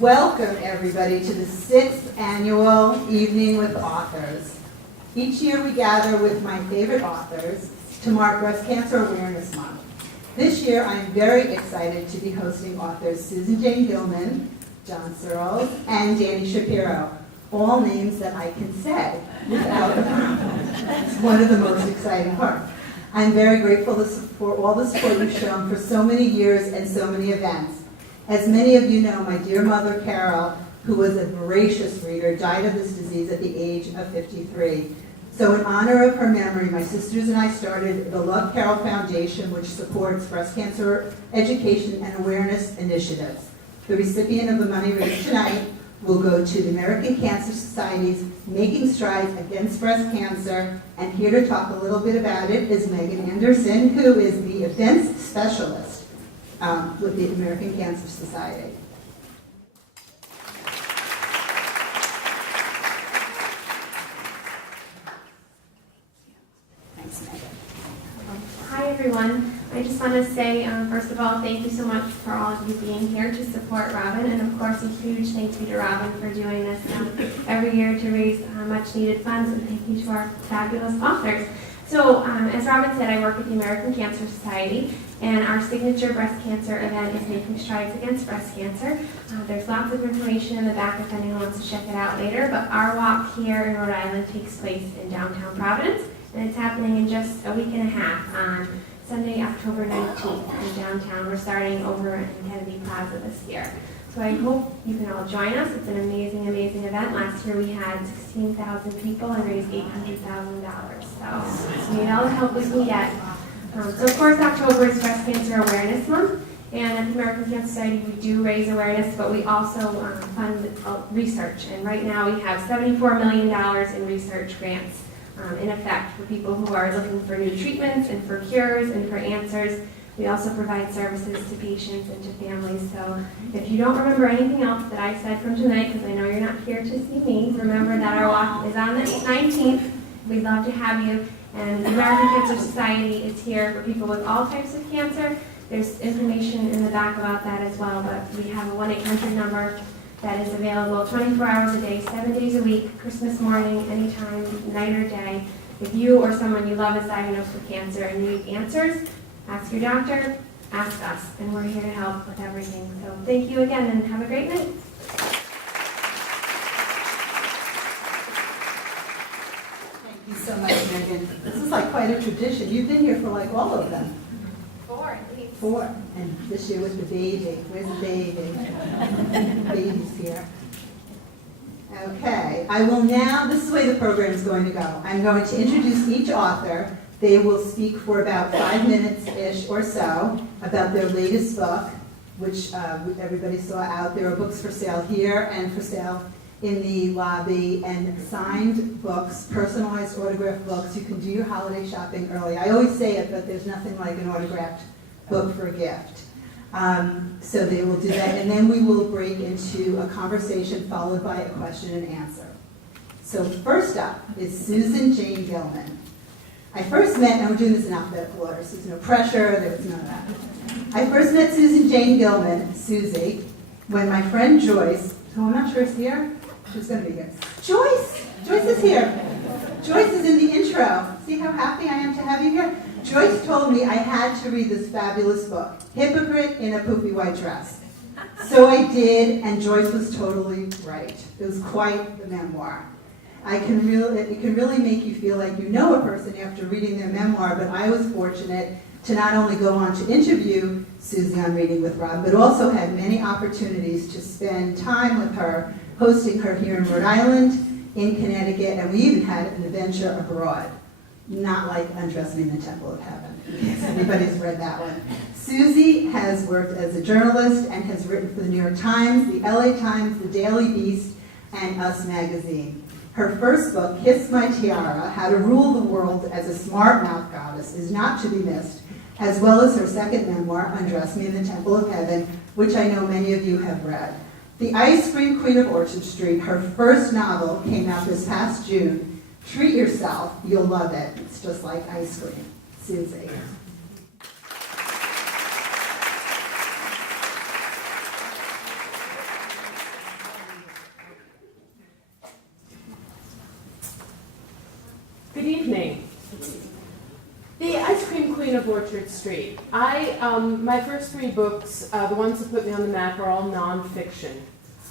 Welcome, everybody, to the 6th annual Evening with Authors. Each year we gather with my favorite authors to mark Breast Cancer Awareness Month. This year I am very excited to be hosting authors Susan Jane Gilman, John Searles, and Danny Shapiro, all names that I can say without It's one of the most exciting parts. I'm very grateful for all the support you've shown for so many years and so many events. As many of you know, my dear mother, Carol, who was a voracious reader, died of this disease at the age of 53. So in honor of her memory, my sisters and I started the Love Carol Foundation, which supports breast cancer education and awareness initiatives. The recipient of the money raised tonight will go to the American Cancer Society's Making Strides Against Breast Cancer, and here to talk a little bit about it is Megan Anderson, who is the events specialist with the American Cancer Society. Thanks, Megan. Hi, everyone. I just want to say, first of all, thank you so much for all of you being here to support Robin, and of course, a huge thank you to Robin for doing this every year to raise much-needed funds, and thank you to our fabulous authors. So, as Robin said, I work at the American Cancer Society, and our signature breast cancer event is Making Strides Against Breast Cancer. There's lots of information in the back if anyone wants to check it out later, but our walk here in Rhode Island takes place in downtown Providence, and it's happening in just a week and a half on Sunday, October 19th in downtown. We're starting over in Kennedy Plaza this year. So I hope you can all join us. It's an amazing, amazing event. Last year we had 16,000 people and raised $800,000. So we need all the help we can get. So of course October is Breast Cancer Awareness Month. And at the American Cancer Society we do raise awareness, but we also fund research. And right now we have $74 million in research grants in effect for people who are looking for new treatments and for cures and for answers. We also provide services to patients and to families. So if you don't remember anything else that I said from tonight, because I know you're not here to see me, remember that our walk is on the 19th. We'd love to have you. And the American Cancer Society is here for people with all types of cancer. There's information in the back about that as well, but we have a 1-800 number that is available 24 hours a day, 7 days a week, Christmas morning, anytime, night or day. If you or someone you love is diagnosed with cancer and you need answers, ask your doctor, ask us, and we're here to help with everything. So thank you again, and have a great night. Thank you so much, Megan. This is like quite a tradition. You've been here for like all of them. 4 at least. 4. And this year with the baby. Where's the baby? Baby's here. Okay. I will now, this is the way the program is going to go. I'm going to introduce each author. They will speak for about 5 minutes-ish or so about their latest book, which everybody saw out. There are books for sale here and for sale in the lobby, and signed books, personalized autographed books. You can do your holiday shopping early. I always say it, but there's nothing like an autographed book for a gift. So they will do that, and then we will break into a conversation followed by a question and answer. So first up is Susan Jane Gilman. I first met, and we're doing this in alphabetical order, so there's no pressure, there was none of that. I first met Susan Jane Gilman, Susie, when my friend Joyce, who I'm not sure is here, she's going to be here. Joyce! Joyce is here. Joyce is in the intro. See how happy I am to have you here? Joyce told me I had to read this fabulous book, Hypocrite in a Poofy White Dress. So I did, and Joyce was totally right. It was quite the memoir. It can really make you feel like you know a person after reading their memoir, but I was fortunate to not only go on to interview Susie on Reading with Rob, but also had many opportunities to spend time with her, hosting her here in Rhode Island, in Connecticut, and we even had an adventure abroad. Not like Undress Me in the Temple of Heaven, if anybody's read that one. Susie has worked as a journalist and has written for the New York Times, the LA Times, the Daily Beast, and Us Magazine. Her first book, Kiss My Tiara, How to Rule the World as a Smart Mouth Goddess, is not to be missed, as well as her second memoir, Undress Me in the Temple of Heaven, which I know many of you have read. The Ice Cream Queen of Orchard Street, her first novel, came out this past June. Treat yourself, you'll love it. It's just like ice cream. Susie. Good evening. The Ice Cream Queen of Orchard Street. My first 3 books, the ones that put me on the map, are all nonfiction.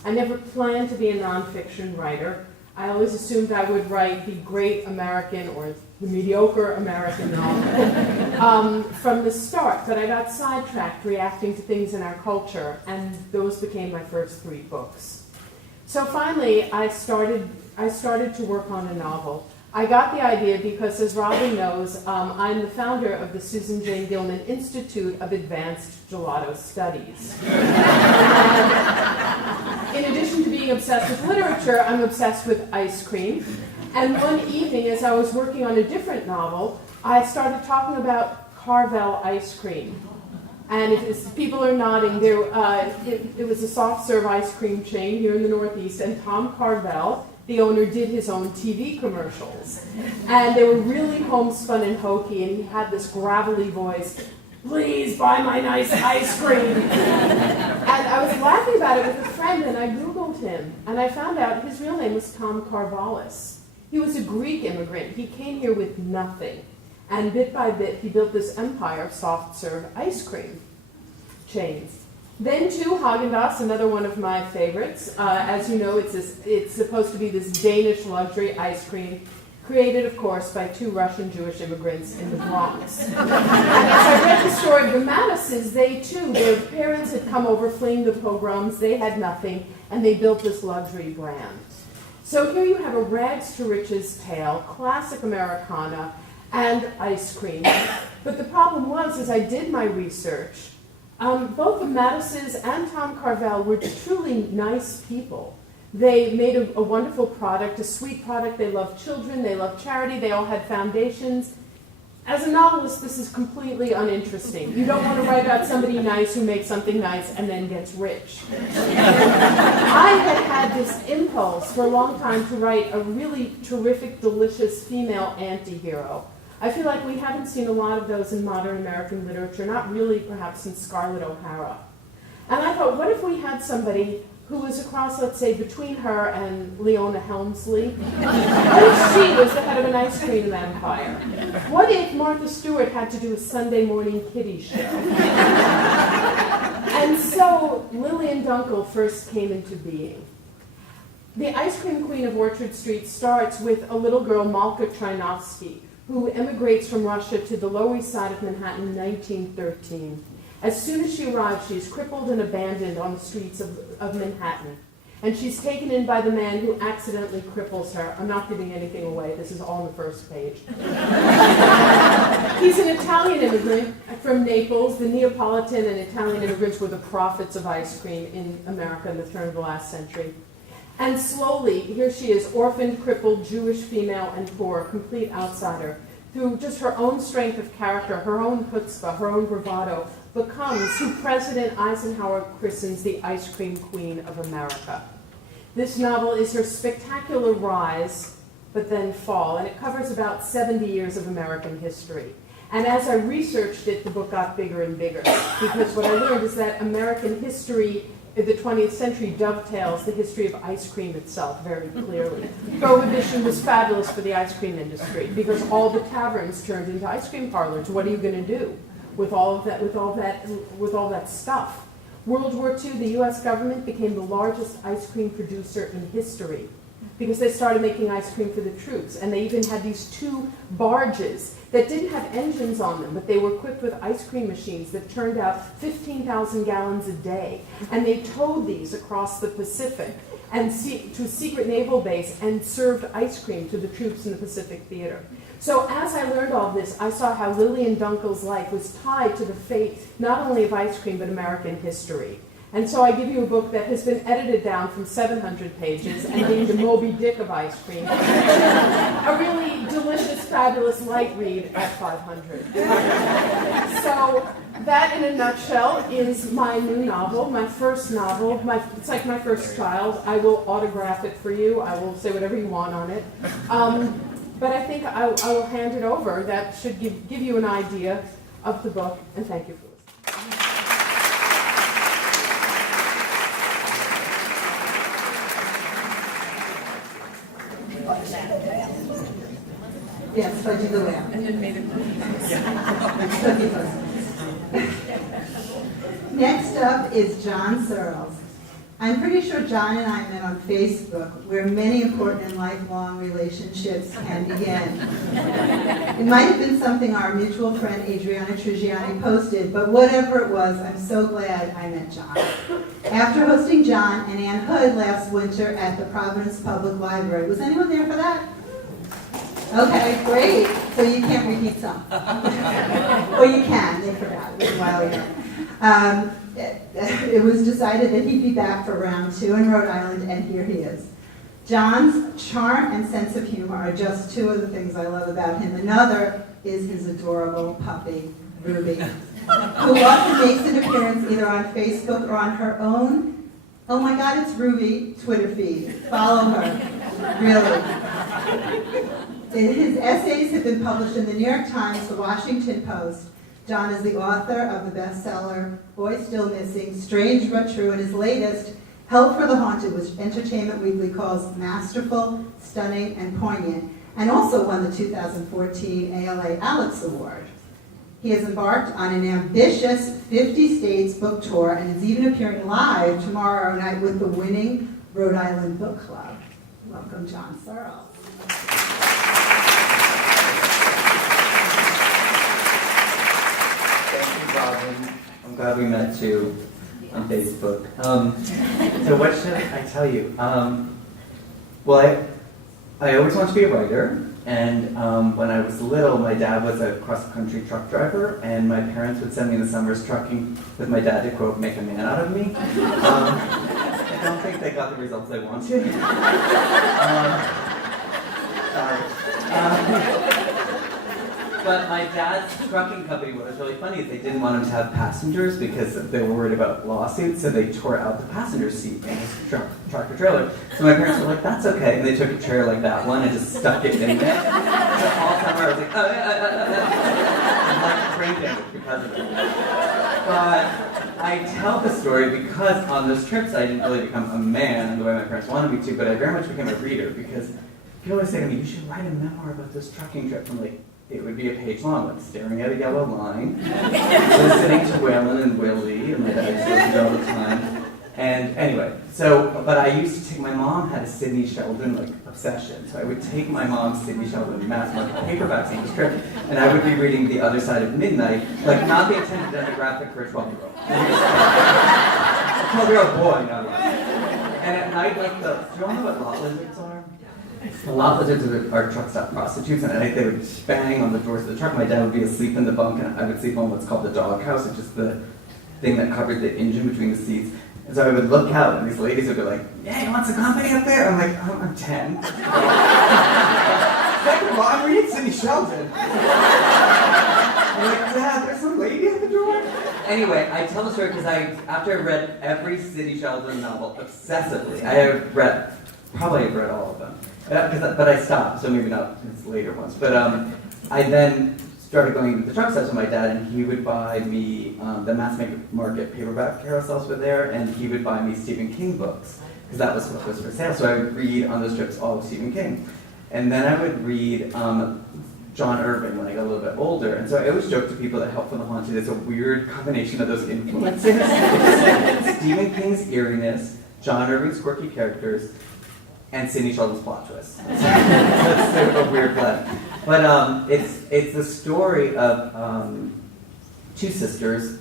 I never planned to be a nonfiction writer. I always assumed I would write the great American or the mediocre American novel from the start, but I got sidetracked reacting to things in our culture, and those became my first 3 books. So finally, I started to work on a novel. I got the idea because, as Robin knows, I'm the founder of the Susan Jane Gilman Institute of Advanced Gelato Studies. And in addition to being obsessed with literature, I'm obsessed with ice cream. And one evening, as I was working on a different novel, I started talking about Carvel ice cream. And if people are nodding, it was a soft-serve ice cream chain here in the Northeast, and Tom Carvel, the owner, did his own TV commercials. And they were really homespun and hokey, and he had this gravelly voice, "Please buy my nice ice cream." And I was laughing about it with a friend, and I Googled him, and I found out his real name was Tom Carvalis. He was a Greek immigrant. He came here with nothing. And bit by bit, he built this empire of soft-serve ice cream chains. Then too, Häagen-Dazs, another one of my favorites. As you know, it's supposed to be this Danish luxury ice cream, created, of course, by 2 Russian Jewish immigrants in the Bronx. And as I read the story of the Mattises, they too, their parents had come over fleeing the pogroms, they had nothing, and they built this luxury brand. So here you have a rags to riches tale, classic Americana, and ice cream. But the problem was, as I did my research, both the Mattises and Tom Carvel were truly nice people. They made a wonderful product, a sweet product. They loved children, they loved charity, they all had foundations. As a novelist, this is completely uninteresting. You don't want to write about somebody nice who makes something nice and then gets rich. I had this impulse for a long time to write a really terrific, delicious female anti-hero. I feel like we haven't seen a lot of those in modern American literature, not really perhaps since Scarlett O'Hara. And I thought, what if we had somebody who was a cross, let's say, between her and Leona Helmsley? What if she was the head of an ice cream empire? What if Martha Stewart had to do a Sunday morning kiddie show? And so Lillian Dunkel first came into being. The Ice Cream Queen of Orchard Street starts with a little girl, Malka Trinovsky, who emigrates from Russia to the Lower East Side of Manhattan in 1913. As soon as she arrives, she is crippled and abandoned on the streets of Manhattan. And she's taken in by the man who accidentally cripples her. I'm not giving anything away. This is all on the first page. He's an Italian immigrant from Naples. The Neapolitan and Italian immigrants were the prophets of ice cream in America in the turn of the last century. And slowly, here she is, orphaned, crippled, Jewish female, and poor, complete outsider. Through just her own strength of character, her own chutzpah, her own bravado, becomes who President Eisenhower christens the Ice Cream Queen of America. This novel is her spectacular rise, but then fall, and it covers about 70 years of American history. And as I researched it, the book got bigger and bigger, because what I learned is that American history in the 20th century dovetails the history of ice cream itself very clearly. Prohibition was fabulous for the ice cream industry because all the taverns turned into ice cream parlors. What are you going to do with all of that? With all that stuff? World War II, the U.S. government became the largest ice cream producer in history because they started making ice cream for the troops, and they even had these 2 barges that didn't have engines on them, but they were equipped with ice cream machines that turned out 15,000 gallons a day. And they towed these across the Pacific and to a secret naval base and served ice cream to the troops in the Pacific Theater. So as I learned all this, I saw how Lillian Dunkel's life was tied to the fate not only of ice cream, but American history. And so I give you a book that has been edited down from 700 pages and named the Moby Dick of ice cream. A really delicious, fabulous light read at 500. So that, in a nutshell, is my new novel, my first novel. It's like my first child. I will autograph it for you. I will say whatever you want on it. But I think I will hand it over. That should give you an idea of the book. And thank you for listening. Yeah, fudgy the whale. Cookie Puss. Next up is John Searles. I'm pretty sure John and I met on Facebook, where many important and lifelong relationships can begin. It might have been something our mutual friend Adriana Trigiani posted, but whatever it was, I'm so glad I met John. After hosting John and Ann Hood last winter at the Providence Public Library, was anyone there for that? Okay, great. So you can't repeat some. Or you can, they forgot, it was a while ago. It was decided that he'd be back for round 2 in Rhode Island, and here he is. John's charm and sense of humor are just 2 of the things I love about him. Another is his adorable puppy, Ruby, who often makes an appearance either on Facebook or on her own, oh my God, it's Ruby, Twitter feed. Follow her, really. His essays have been published in the New York Times, the Washington Post. John is the author of the bestseller, Boy Still Missing, Strange But True, and his latest, Help for the Haunted, which Entertainment Weekly calls masterful, stunning, and poignant, and also won the 2014 ALA Alex Award. He has embarked on an ambitious 50 states book tour and is even appearing live tomorrow night with the winning Rhode Island Book Club. Welcome, John Searles. I'm glad we met you on Facebook. So what should I tell you? Well, I always wanted to be a writer, and when I was little, my dad was a cross-country truck driver, and my parents would send me in the summers trucking with my dad to, quote, make a man out of me. I don't think they got the results they wanted. Sorry. But my dad's trucking company, what was really funny is they didn't want him to have passengers because they were worried about lawsuits, so they tore out the passenger seat in his tractor trailer. So my parents were like, that's okay, and they took a chair like that one and just stuck it in there. So all summer I was like, like brain damage because of it. But I tell the story because on those trips I didn't really become a man in the way my parents wanted me to, but I very much became a reader because people always say to me, you should write a memoir about this trucking trip. I'm like, it would be a page long, like staring at a yellow line, listening to Waylon and Willie, and my dad used to listen to all the time. And anyway, but I used to take, my mom had a Sidney Sheldon, obsession. So I would take my mom's Sidney Sheldon mass market paperbacks on this trip, and I would be reading The Other Side of Midnight, not the intended demographic for a 12-year-old. A 12-year-old boy, no. And at night, do you all know what lot lizards are? The lot lizards are truck stop prostitutes, and at night they would bang on the doors of the truck. My dad would be asleep in the bunk, and I would sleep on what's called the dog house, which is the thing that covered the engine between the seats. And so I would look out, and these ladies would be like, yeah, you want some company up there? I'm like, oh, I'm 10. Second of all, I'm reading Sidney Sheldon. I'm like, Dad, there's some lady at the door? Anyway, I tell the story because after I read every Sidney Sheldon novel obsessively, I've read all of them. But I stopped, so maybe not his later ones. But I then started going to the truck stops with my dad, and he would buy me, the mass market paperback carousels were there, and he would buy me Stephen King books, because that was what was for sale. So I would read on those trips all of Stephen King. And then I would read John Irving when I got a little bit older. And so I always joke to people that Help for the Haunted is a weird combination of those influences. Stephen King's eeriness, John Irving's quirky characters, and Sidney Sheldon's plot twist. That's sort of a weird blend. But it's the story of 2 sisters,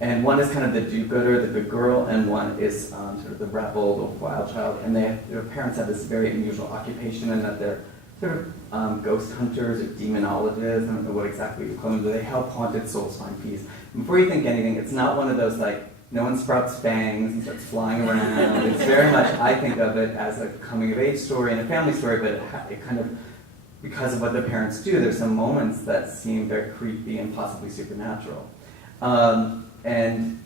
and one is kind of the do-gooder, the good girl, and one is sort of the rebel, the wild child. And their parents have this very unusual occupation in that they're sort of ghost hunters or demonologists. I don't know what exactly you call them, but they help haunted souls find peace. And before you think anything, it's not one of those no one sprouts fangs and starts flying around. It's very much, I think of it as a coming-of-age story and a family story, but it kind of, because of what their parents do, there's some moments that seem very creepy and possibly supernatural. And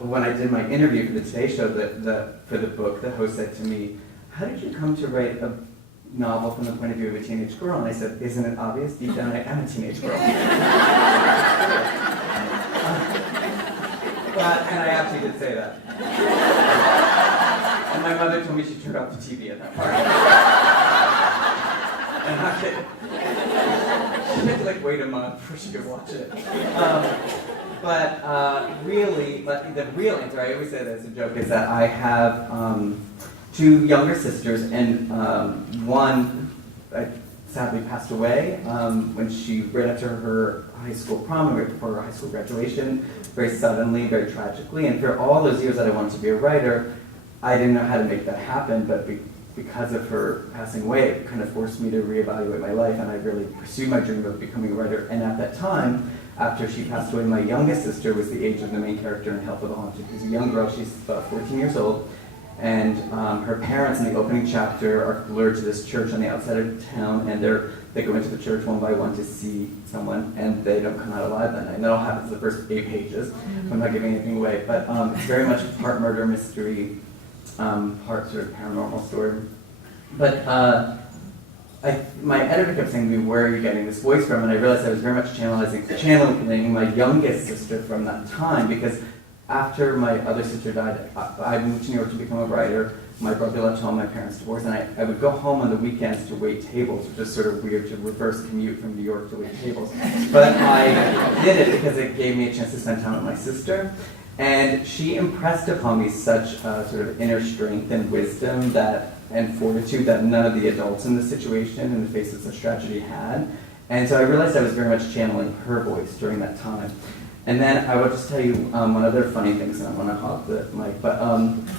when I did my interview for the Today Show for the book, the host said to me, how did you come to write a novel from the point of view of a teenage girl? And I said, isn't it obvious? Deep down, I am a teenage girl. And I actually did say that. And my mother told me she turned off the TV at that part. And I'm not kidding. She had to like wait a month before she could watch it. But the real answer, I always say that as a joke, is that I have 2 younger sisters, and one sadly passed away when she, right after her high school prom, right before her high school graduation, very suddenly, very tragically. And for all those years that I wanted to be a writer, I didn't know how to make that happen, but because of her passing away, it kind of forced me to reevaluate my life, and I really pursued my dream of becoming a writer. And at that time, after she passed away, my youngest sister was the age of the main character in Help of the Haunted. She's a young girl, she's about 14 years old, and her parents in the opening chapter are lured to this church on the outside of town, and they go into the church one by one to see someone, and they don't come out alive that night. And that all happens in the first 8 pages. So I'm not giving anything away, but it's very much part murder mystery, part sort of paranormal story. But my editor kept saying to me, where are you getting this voice from? And I realized I was very much channeling my youngest sister from that time, because after my other sister died, I moved to New York to become a writer. My brother left home, my parents divorced, and I would go home on the weekends to wait tables, which is sort of weird to reverse commute from New York to wait tables. But I did it because it gave me a chance to spend time with my sister. And she impressed upon me such sort of inner strength and wisdom and fortitude that none of the adults in the situation, in the face of such tragedy, had. And so I realized I was very much channeling her voice during that time. And then I will just tell you one other funny thing, and I want to hog the mic, but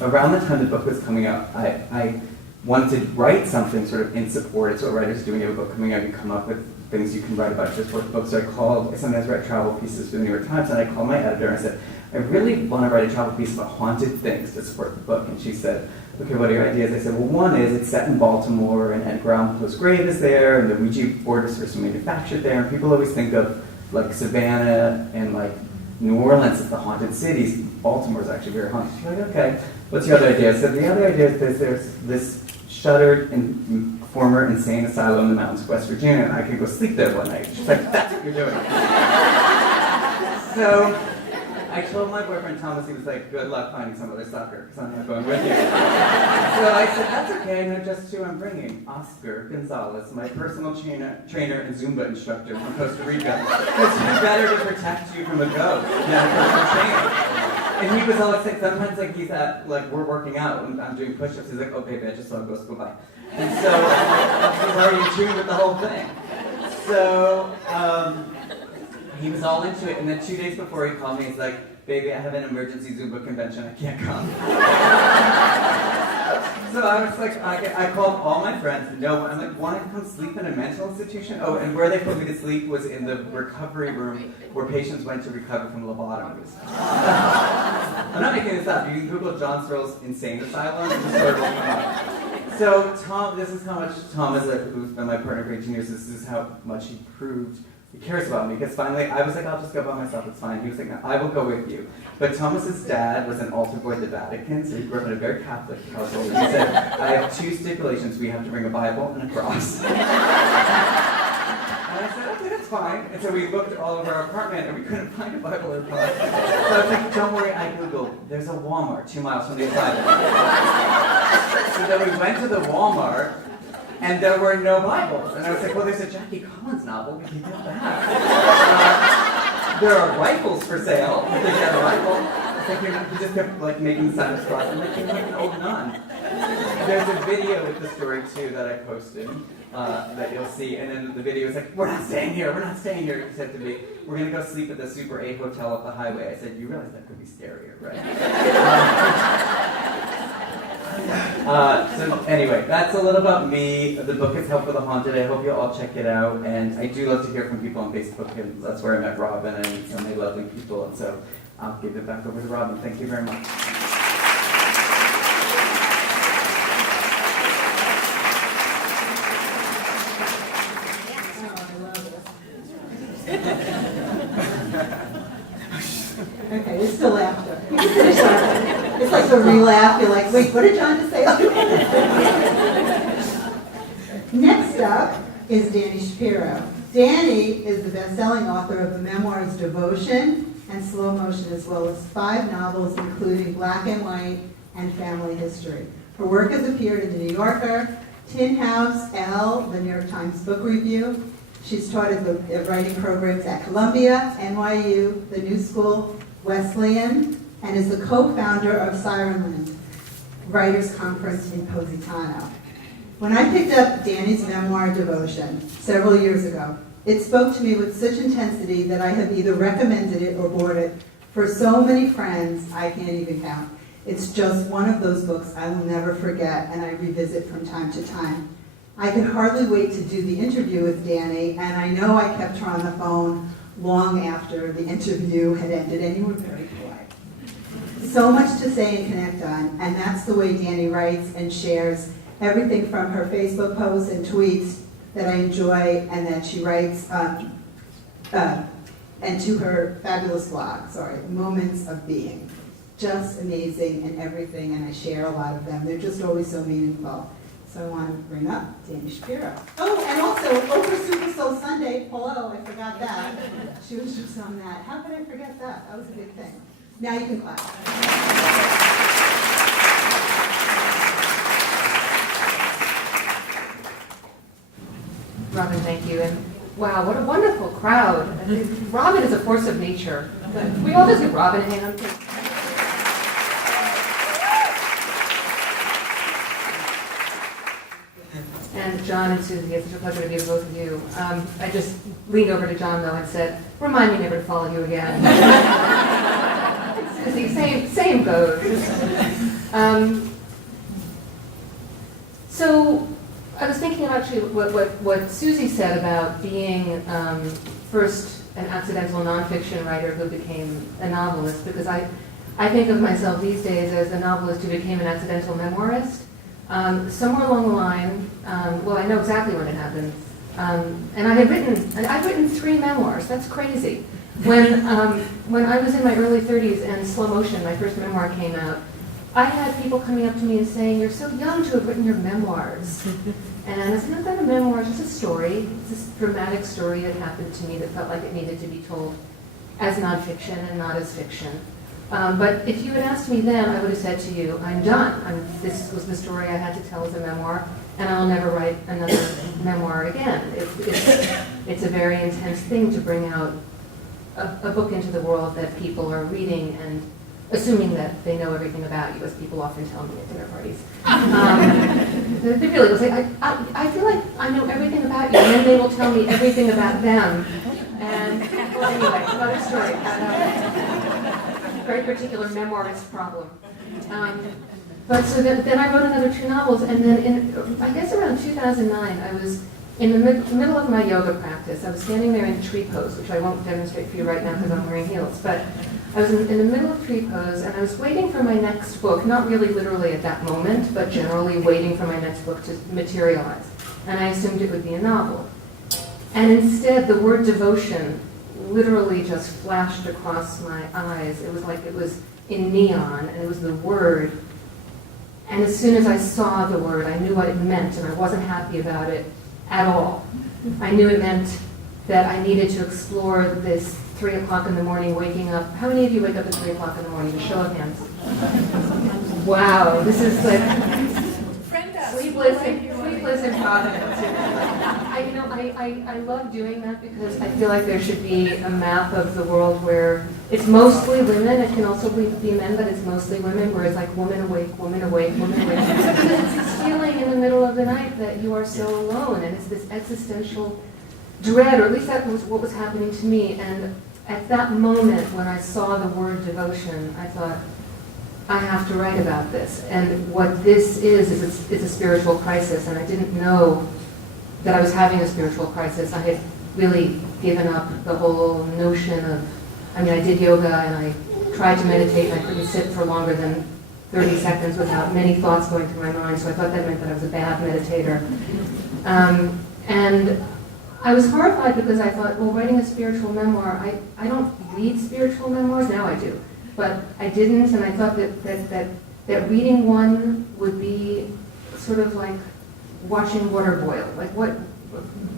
around the time the book was coming out, I wanted to write something sort of in support. It's what writers do when you have a book coming out, you come up with things you can write about just for the book. So I sometimes write travel pieces for the New York Times, and I called my editor and I said, I really want to write a travel piece about haunted things to support the book. And she said, okay, what are your ideas? I said, well, one is it's set in Baltimore, and Edgar Allan Poe's grave is there, and the Ouija board is first manufactured there, and people always think of like Savannah and like New Orleans as the haunted cities. Baltimore is actually very haunted. She's like, okay, what's your other idea? I said, the other idea is there's this shuttered former insane asylum in the mountains of West Virginia, and I could go sleep there one night. She's like, that's what you're doing. So I told my boyfriend Thomas, he was like, good luck finding some other sucker, because I'm not going with you. So I said, that's okay, I know just who I'm bringing. Oscar Gonzalez, my personal trainer and Zumba instructor from Costa Rica. Because he's better to protect you from a ghost than a personal trainer. And he was all excited. Sometimes like he's at, like we're working out and I'm doing push-ups. He's like, oh baby, I just saw a ghost go by. And so he's already in tune with the whole thing. So he was all into it. And then 2 days before he called me, he's like, baby, I have an emergency Zumba convention. I can't come. So I was like, I called all my friends. No, I'm like, want to come sleep in a mental institution? Oh, and where they put me to sleep was in the recovery room where patients went to recover from lobotomies. I'm not making this up. You can Google John Searle's Insane Asylum and just start looking up. So Tom, this is how much Tom is, who's been my partner for 18 years, this is how much he proved he cares about me, because finally I was like, I'll just go by myself, it's fine. He was like, no, I will go with you. But Thomas's dad was an altar boy at the Vatican, so he grew up in a very Catholic household. And he said, I have 2 stipulations. We have to bring a Bible and a cross. And I said, okay, that's fine. And so we looked all over our apartment and we couldn't find a Bible or a cross. So I was like, don't worry, I Googled. There's a Walmart 2 miles from the asylum. So then we went to the Walmart, and there were no Bibles. And I was like, well, there's a Jackie Collins novel. We can get that. There are rifles for sale. You can get a rifle. It's like he just kept like making the sign of cross. I'm like, you're like an old nun. There's a video with the story, too, that I posted that you'll see. And then the video is like, we're not staying here. We're not staying here. He said to me, we're going to go sleep at the Super 8 hotel up the highway. I said, you realize that could be scarier, right? So anyway, that's a little about me. The book is Help for the Haunted. I hope you'll all check it out. And I do love to hear from people on Facebook, and that's where I met Robin and so many lovely people. And so I'll give it back over to Robin. Thank you very much. Okay, there's still laughter. You can finish laughing. It's like a re-laugh. You're like, wait, what did John just say? Next up is Danny Shapiro. Danny is the best-selling author of the memoirs Devotion and Slow Motion, as well as 5 novels, including Black and White and Family History. Her work has appeared in The New Yorker, Tin House, Elle, the New York Times Book Review, She's taught at the writing programs at Columbia, NYU, the New School, Wesleyan, and is the co-founder of Sirenland Writers Conference in Positano. When I picked up Danny's memoir, Devotion, several years ago, it spoke to me with such intensity that I have either recommended it or bought it for so many friends I can't even count. It's just one of those books I will never forget and I revisit from time to time. I could hardly wait to do the interview with Danny, and I know I kept her on the phone long after the interview had ended, and you were very polite. So much to say and connect on, and that's the way Danny writes and shares everything from her Facebook posts and tweets that I enjoy and that she writes, and to her fabulous blog, Moments of Being. Just amazing and everything, and I share a lot of them. They're just always so meaningful. So I want to bring up Danny Shapiro. Oh, and also Oprah Super Soul Sunday. Hello, I forgot that. She was just on that. How could I forget that? That was a big thing. Now you can clap. Robin, thank you. And wow, what a wonderful crowd. Robin is a force of nature. We all just give Robin a hand. And John and Susie, it's such a pleasure to be with both of you. I just leaned over to John, though, and said, remind me never to follow you again. Susie, same goes. So I was thinking of actually what Susie said about being first an accidental nonfiction writer who became a novelist, because I think of myself these days as a novelist who became an accidental memoirist. Somewhere along the line, well, I know exactly when it happened, and I've written 3 memoirs. That's crazy. When I was in my early 30s and Slow Motion, my first memoir, came out, I had people coming up to me and saying, "You're so young to have written your memoirs." And I said, "Not that a memoir, it's just a story. It's this dramatic story that happened to me that felt like it needed to be told as nonfiction and not as fiction." But if you had asked me then, I would have said to you, I'm done. This was the story I had to tell as a memoir, and I'll never write another memoir again. It's a very intense thing to bring out a book into the world that people are reading and assuming that they know everything about you, as people often tell me at dinner parties. They really will say, I feel like I know everything about you, and then they will tell me everything about them. And, well, anyway, another story. Very particular memoirist problem. But so then I wrote another 2 novels, and then I guess around 2009, I was in the middle of my yoga practice. I was standing there in tree pose, which I won't demonstrate for you right now because I'm wearing heels, but I was in the middle of tree pose, and I was waiting for my next book, not really literally at that moment, but generally waiting for my next book to materialize. And I assumed it would be a novel. And instead, the word devotion literally just flashed across my eyes. It was like it was in neon, and it was the word. And as soon as I saw the word, I knew what it meant, and I wasn't happy about it at all. I knew it meant that I needed to explore this 3 o'clock in the morning waking up. How many of you wake up at 3 o'clock in the morning? Show of hands. Wow, this is like sleepless in Providence. I love doing that because I feel like there should be a map of the world where it's mostly women. It can also be men, but it's mostly women, where it's like woman awake, woman awake, woman awake. Because it's this feeling in the middle of the night that you are so alone, and it's this existential dread, or at least that was what was happening to me. And at that moment, when I saw the word devotion, I thought, I have to write about this. And what this is a spiritual crisis, and I didn't know that I was having a spiritual crisis. I had really given up the whole notion of, I did yoga and I tried to meditate and I couldn't sit for longer than 30 seconds without many thoughts going through my mind, so I thought that meant that I was a bad meditator. And I was horrified because I thought, well, writing a spiritual memoir, I don't read spiritual memoirs, now I do, but I didn't, and I thought that reading one would be sort of like watching water boil. Like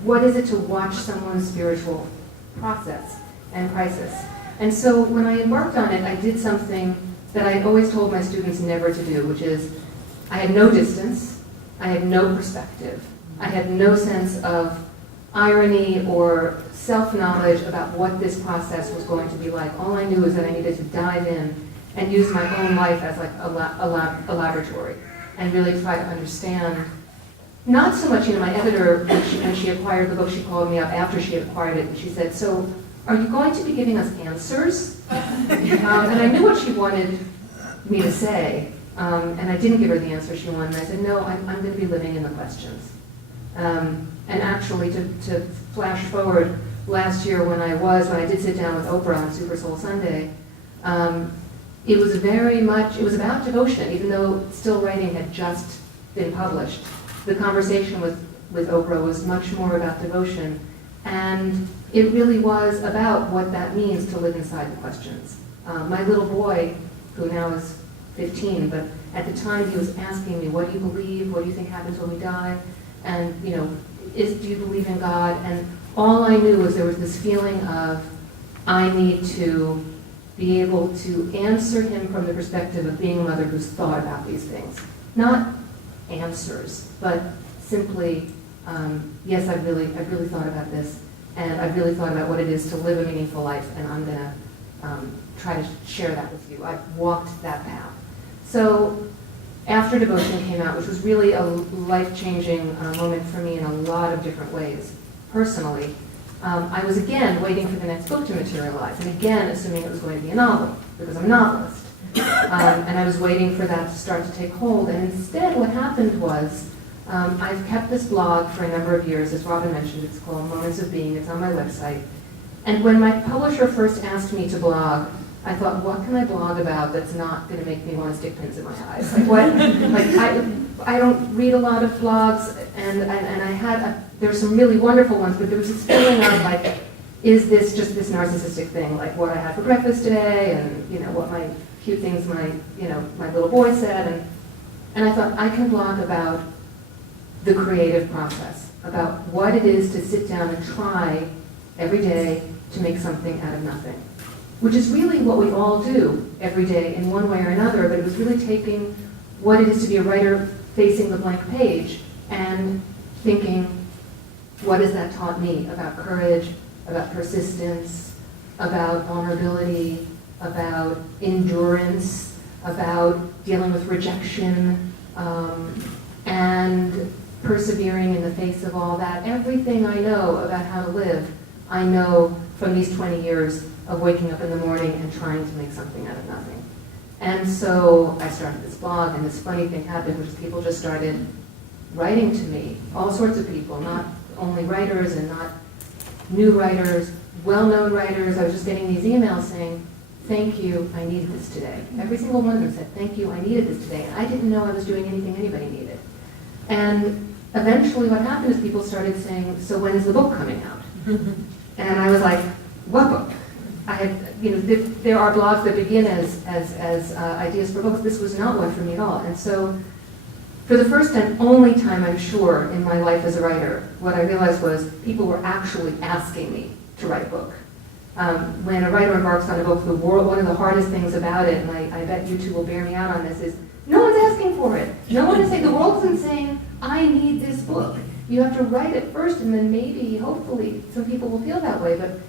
what is it to watch someone's spiritual process and crisis? And so when I embarked on it, I did something that I always told my students never to do, which is I had no distance, I had no perspective, I had no sense of irony or self-knowledge about what this process was going to be like. All I knew was that I needed to dive in and use my own life as like a laboratory and really try to understand. Not so much, my editor, when she acquired the book, she called me up after she had acquired it, and she said, so are you going to be giving us answers? And I knew what she wanted me to say, and I didn't give her the answer she wanted. I said, no, I'm going to be living in the questions. And actually, to flash forward, last year when I did sit down with Oprah on Super Soul Sunday, it was about devotion, even though Still Writing had just been published. The conversation with Oprah was much more about devotion, and it really was about what that means to live inside the questions. My little boy, who now is 15, but at the time he was asking me, what do you believe? What do you think happens when we die? And, do you believe in God? And all I knew was there was this feeling of, I need to be able to answer him from the perspective of being a mother who's thought about these things. Not answers, but simply, yes, I've really thought about this, and I've really thought about what it is to live a meaningful life, and I'm going to try to share that with you. I've walked that path. So after Devotion came out, which was really a life-changing moment for me in a lot of different ways, personally, I was again waiting for the next book to materialize, and again assuming it was going to be a novel, because I'm a novelist. And I was waiting for that to start to take hold, and instead what happened was, I've kept this blog for a number of years, as Robin mentioned. It's called Moments of Being. It's on my website. And when my publisher first asked me to blog, I thought, what can I blog about that's not going to make me want to stick pins in my eyes? Like what? I don't read a lot of blogs, and there's some really wonderful ones, but there was this feeling of like, is this just this narcissistic thing, like what I had for breakfast today, and what my cute things my little boy said, and I thought I can blog about the creative process, about what it is to sit down and try every day to make something out of nothing, which is really what we all do every day in one way or another, but it was really taking what it is to be a writer facing the blank page and thinking, what has that taught me about courage, about persistence, about vulnerability, about endurance, about dealing with rejection, and persevering in the face of all that. Everything I know about how to live, I know from these 20 years of waking up in the morning and trying to make something out of nothing. And so I started this blog, and this funny thing happened, which is people just started writing to me, all sorts of people, not only writers and not new writers, well-known writers. I was just getting these emails saying, thank you, I needed this today. Every single one of them said, thank you, I needed this today. And I didn't know I was doing anything anybody needed. And eventually what happened is people started saying, so when is the book coming out? And I was like, what book? I had, there are blogs that begin as ideas for books. This was not one for me at all. And so for the first and only time, I'm sure, in my life as a writer, what I realized was people were actually asking me to write a book. When a writer embarks on a book, one of the hardest things about it, and I bet you two will bear me out on this, is no one's asking for it. No one is saying, the world isn't saying, I need this book. You have to write it first, and then maybe, hopefully, some people will feel that way. But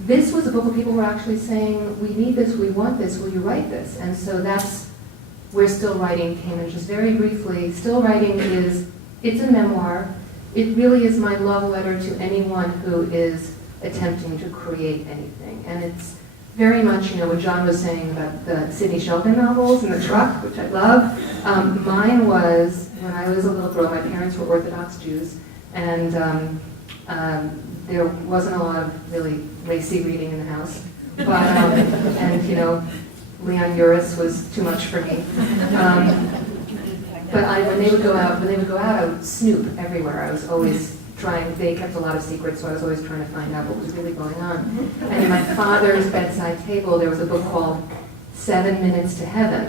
this was a book where people were actually saying, we need this, we want this, will you write this? And so that's where Still Writing came in. Just very briefly, Still Writing it's a memoir. It really is my love letter to anyone who is attempting to create anything. And it's very much, what John was saying about the Sidney Sheldon novels and the truck, which I love. Mine was, when I was a little girl, my parents were Orthodox Jews, and there wasn't a lot of really racy reading in the house. But, Leon Uris was too much for me. But when they would go out, I would snoop everywhere. I was always trying, they kept a lot of secrets, so I was always trying to find out what was really going on. And in my father's bedside table, there was a book called 7 Minutes to Heaven.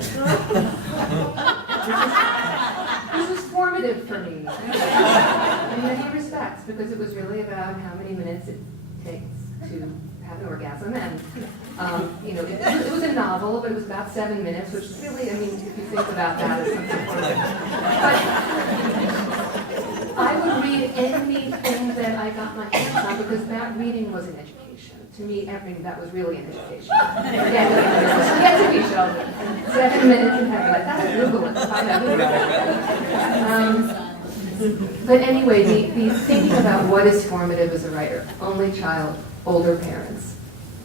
This was formative for me, in many respects, because it was really about how many minutes it takes to have an orgasm. And, it was a novel, but it was about 7 minutes, which really, if you think about that, is something formative. But I would read anything that I got my hands on, because that reading was an education. To me, everything that was really an education. Forget to be Sheldon. 7 minutes in heaven. I thought I'd Google it. Find out who it is. But anyway, the thinking about what is formative as a writer: only child, older parents,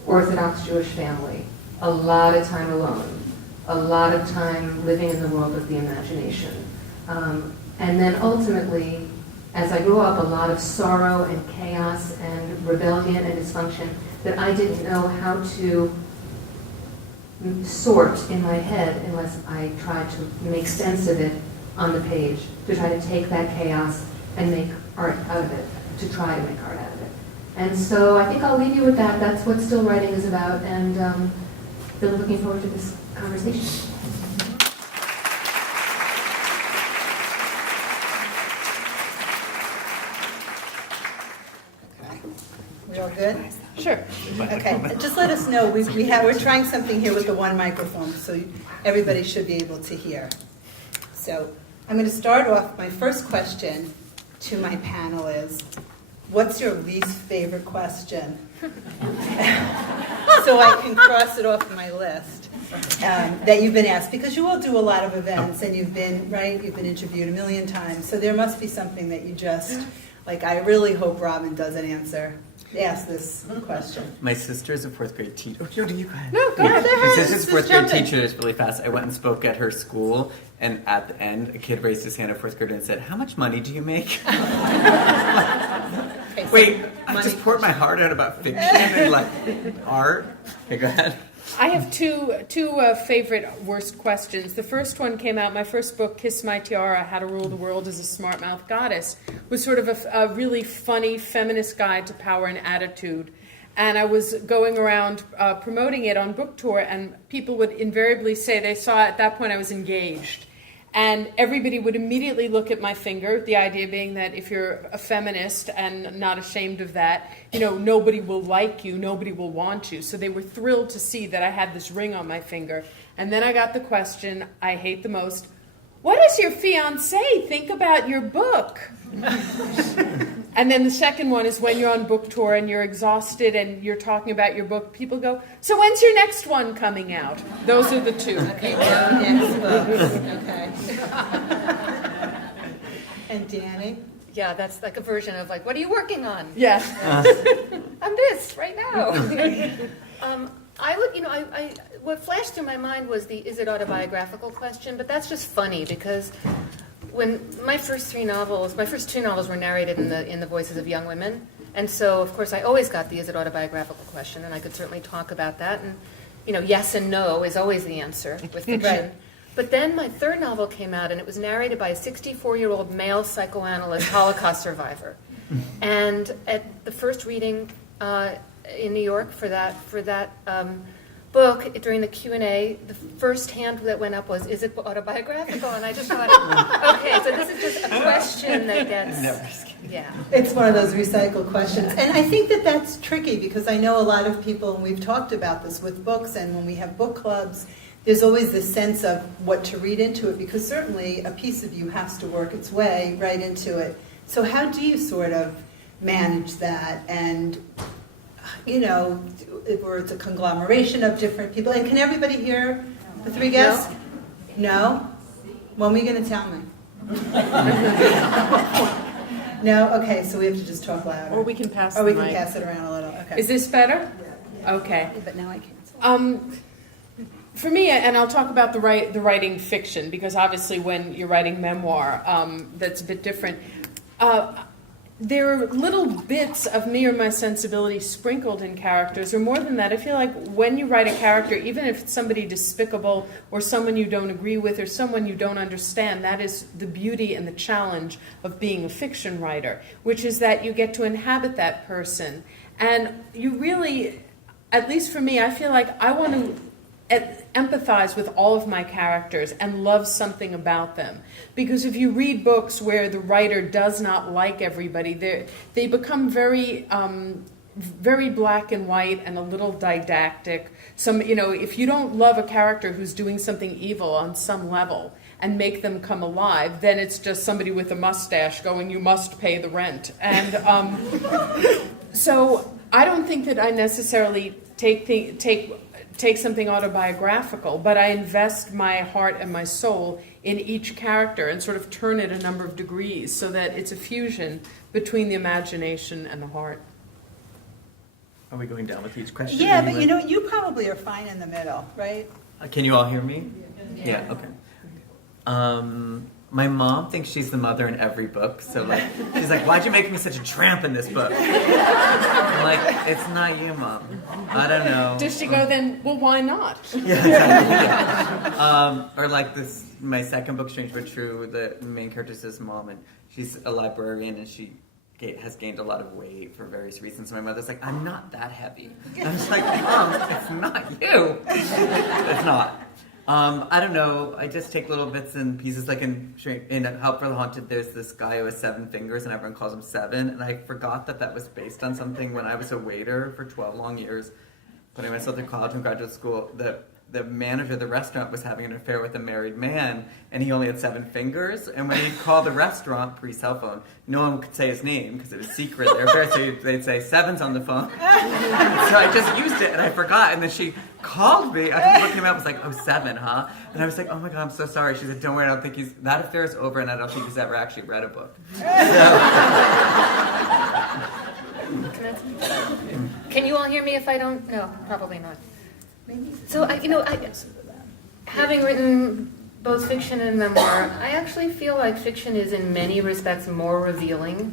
Orthodox Jewish family, a lot of time alone, a lot of time living in the world of the imagination. And then ultimately, as I grew up, a lot of sorrow and chaos and rebellion and dysfunction that I didn't know how to sort in my head unless I tried to make sense of it on the page, to try to take that chaos and make art out of it, to try to make art out of it. And so I think I'll leave you with that. That's what still writing is about, and been looking forward to this conversation. We all good? Sure. Okay, just let us know. We're trying something here with the one microphone, so everybody should be able to hear. So I'm going to start off. My first question to my panel is, what's your least favorite question? So I can cross it off my list that you've been asked, because you all do a lot of events, and you've been interviewed a million times, so there must be something that you just, like, I really hope Robin doesn't ask this question. My sister's a fourth grade teacher. Oh, Jody, you go ahead. No, go ahead. My sister's a fourth grade teacher is really fast. I went and spoke at her school, and at the end, a kid raised his hand, a fourth grader, and said, "How much money do you make?" Okay, so Wait, I money just poured my heart out about fiction and like art. Okay, go ahead. I have two favorite worst questions. The first one came out, my first book, Kiss My Tiara, How to Rule the World as a Smart Mouth Goddess, was sort of a really funny feminist guide to power and attitude. And I was going around promoting it on book tour, and people would invariably say they saw at that point I was engaged. And everybody would immediately look at my finger, the idea being that if you're a feminist and not ashamed of that, nobody will like you, nobody will want you. So they were thrilled to see that I had this ring on my finger. And then I got the question I hate the most: what does your fiancé think about your book? And then the second one is when you're on book tour and you're exhausted and you're talking about your book, people go, "So when's your next one coming out?" Those are the two. Okay, no next books. Okay. And Danny? Yeah, that's like a version of like, what are you working on? Yeah. I'm this right now. What flashed through my mind was is it autobiographical question, but that's just funny because when my first two novels were narrated in the voices of young women, and so of course I always got the is it autobiographical question, and I could certainly talk about that, and yes and no is always the answer with fiction. Right. But then my third novel came out, and it was narrated by a 64-year-old male psychoanalyst Holocaust survivor. And at the first reading in New York for that book, during the Q&A, the first hand that went up was, "Is it autobiographical?" And I just thought, okay, so this is just a question that gets, yeah. It's one of those recycled questions. And I think that that's tricky, because I know a lot of people, and we've talked about this with books, and when we have book clubs, there's always this sense of what to read into it, because certainly a piece of you has to work its way right into it. So how do you sort of manage that? And, or it's a conglomeration of different people. And can everybody hear the three guests? No? When are you going to tell me? No? Okay, so we have to just talk louder. Or we can pass Or we the can mic. pass it around a little. Okay. Is this better? Okay. But now I can't. For me, and I'll talk about the writing fiction, because obviously when you're writing memoir, that's a bit different. There are little bits of me or my sensibility sprinkled in characters, or more than that. I feel like when you write a character, even if it's somebody despicable or someone you don't agree with or someone you don't understand, that is the beauty and the challenge of being a fiction writer, which is that you get to inhabit that person. And you really, at least for me, I feel like I want to empathize with all of my characters and love something about them. Because if you read books where the writer does not like everybody, they become very very black and white and a little didactic. If you don't love a character who's doing something evil on some level and make them come alive, then it's just somebody with a mustache going, "You must pay the rent." And so I don't think that I necessarily take something autobiographical, but I invest my heart and my soul in each character and sort of turn it a number of degrees so that it's a fusion between the imagination and the heart. Are we going down with each question? Yeah, Or but want- you probably are fine in the middle, right? Can you all hear me? Yeah. Okay. My mom thinks she's the mother in every book, so like she's like, "Why'd you make me such a tramp in this book?" I'm like, "It's not you, Mom. I don't know." Does she go then, well, why not? Yeah, exactly. Or like this, my second book, Strange But True, the main character is his mom, and she's a librarian, and she has gained a lot of weight for various reasons. So my mother's like, "I'm not that heavy." I'm just like, "Mom, it's not you." It's not. I don't know. I just take little bits and pieces. Like in Help for the Haunted, there's this guy who has 7 fingers, and everyone calls him Seven. And I forgot that was based on something when I was a waiter for 12 long years. When I went to college and graduate school, the manager of the restaurant was having an affair with a married man, and he only had 7 fingers. And when he called the restaurant pre-cell phone, no one could say his name because it was secret. So they'd say, "Seven's on the phone." So I just used it, and I forgot. And then she called me. I was looking him up. I was like, "Oh, 7, huh?" And I was like, "Oh my God, I'm so sorry." She said, "Don't worry. I don't think that affair is over, and I don't think he's ever actually read a book." Can you all hear me if I don't? No, probably not. So having written both fiction and memoir, I actually feel like fiction is in many respects more revealing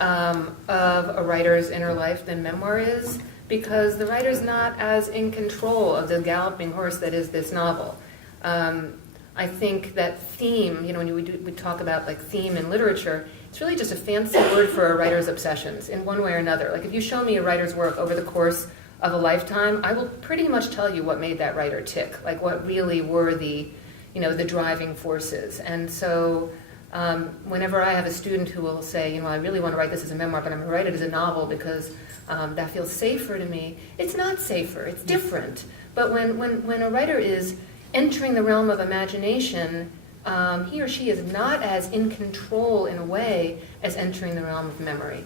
of a writer's inner life than memoir is, because the writer's not as in control of the galloping horse that is this novel. I think that theme, when we talk about like theme in literature, it's really just a fancy word for a writer's obsessions in one way or another. Like if you show me a writer's work over the course of a lifetime, I will pretty much tell you what made that writer tick, like what really were the driving forces. And so whenever I have a student who will say, I really want to write this as a memoir, but I'm going to write it as a novel because that feels safer to me, it's not safer, it's different. But when a writer is entering the realm of imagination, he or she is not as in control in a way as entering the realm of memory.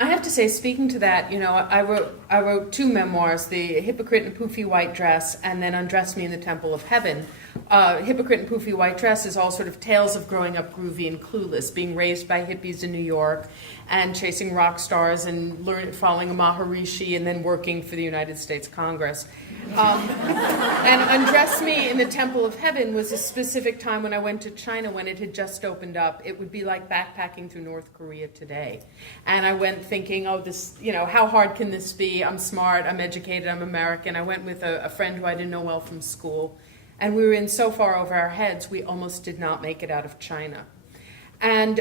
I have to say, speaking to that, I wrote 2 memoirs, The Hypocrite in a Poofy White Dress and then Undress Me in the Temple of Heaven. Hypocrite in a Poofy White Dress is all sort of tales of growing up groovy and clueless, being raised by hippies in New York and chasing rock stars and following a Maharishi and then working for the United States Congress. And Undress Me in the Temple of Heaven was a specific time when I went to China when it had just opened up. It would be like backpacking through North Korea today. And I went thinking, this, how hard can this be? I'm smart, I'm educated, I'm American. I went with a friend who I didn't know well from school. And we were in so far over our heads, we almost did not make it out of China. And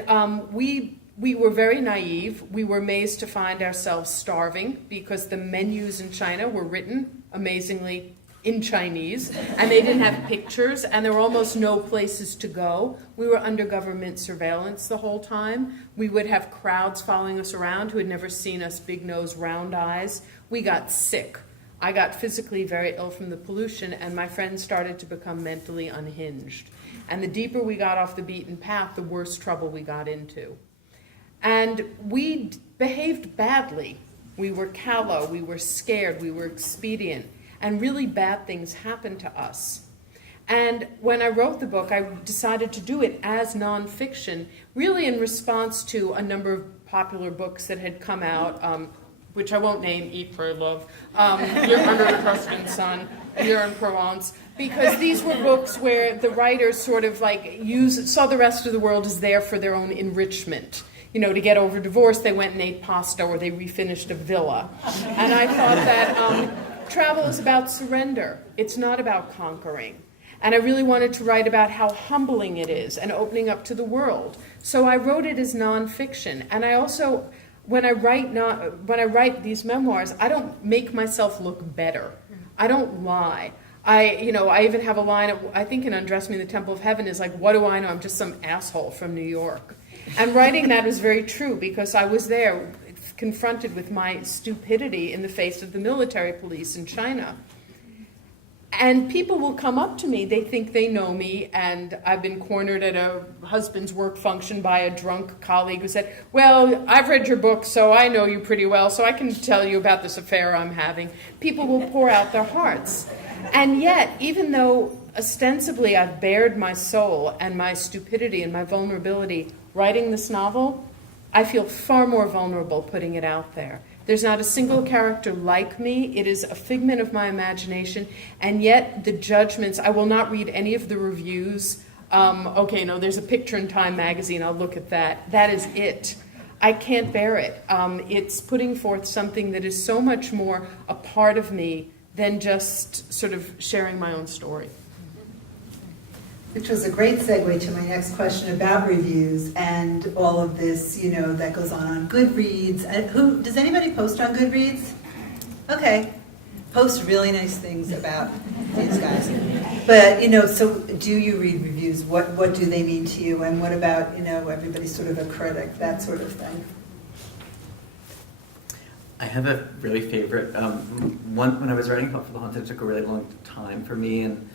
we were very naive. We were amazed to find ourselves starving because the menus in China were written, amazingly, in Chinese, and they didn't have pictures, and there were almost no places to go. We were under government surveillance the whole time. We would have crowds following us around who had never seen us, big nose, round eyes. We got sick. I got physically very ill from the pollution, and my friends started to become mentally unhinged. And the deeper we got off the beaten path, the worse trouble we got into. And we behaved badly. We were callow, we were scared, we were expedient, and really bad things happened to us. And when I wrote the book, I decided to do it as nonfiction, really in response to a number of popular books that had come out, which I won't name, Eat, Pray, Love, You're Under the Tuscan Sun, You're in Provence, because these were books where the writers sort of saw the rest of the world as there for their own enrichment. To get over divorce, they went and ate pasta or they refinished a villa. And I thought that travel is about surrender. It's not about conquering. And I really wanted to write about how humbling it is and opening up to the world. So I wrote it as nonfiction. And I also, when I write these memoirs, I don't make myself look better. I don't lie. I even have a line, I think in Undress Me in the Temple of Heaven is like, what do I know? I'm just some asshole from New York. And writing that is very true because I was there confronted with my stupidity in the face of the military police in China. And people will come up to me, they think they know me, and I've been cornered at a husband's work function by a drunk colleague who said, well, I've read your book, so I know you pretty well, so I can tell you about this affair I'm having. People will pour out their hearts. And yet, even though ostensibly I've bared my soul and my stupidity and my vulnerability writing this novel, I feel far more vulnerable putting it out there. There's not a single character like me. It is a figment of my imagination. And yet the judgments, I will not read any of the reviews. There's a picture in Time magazine, I'll look at that. That is it. I can't bear it. It's putting forth something that is so much more a part of me than just sort of sharing my own story. Which was a great segue to my next question about reviews and all of this, that goes on Goodreads. Does anybody post on Goodreads? Okay. Post really nice things about these guys. But, so do you read reviews? What do they mean to you? And what about, everybody's sort of a critic, that sort of thing? I have a really favorite one. When I was writing Hopeful Haunted, it took a really long time for me, and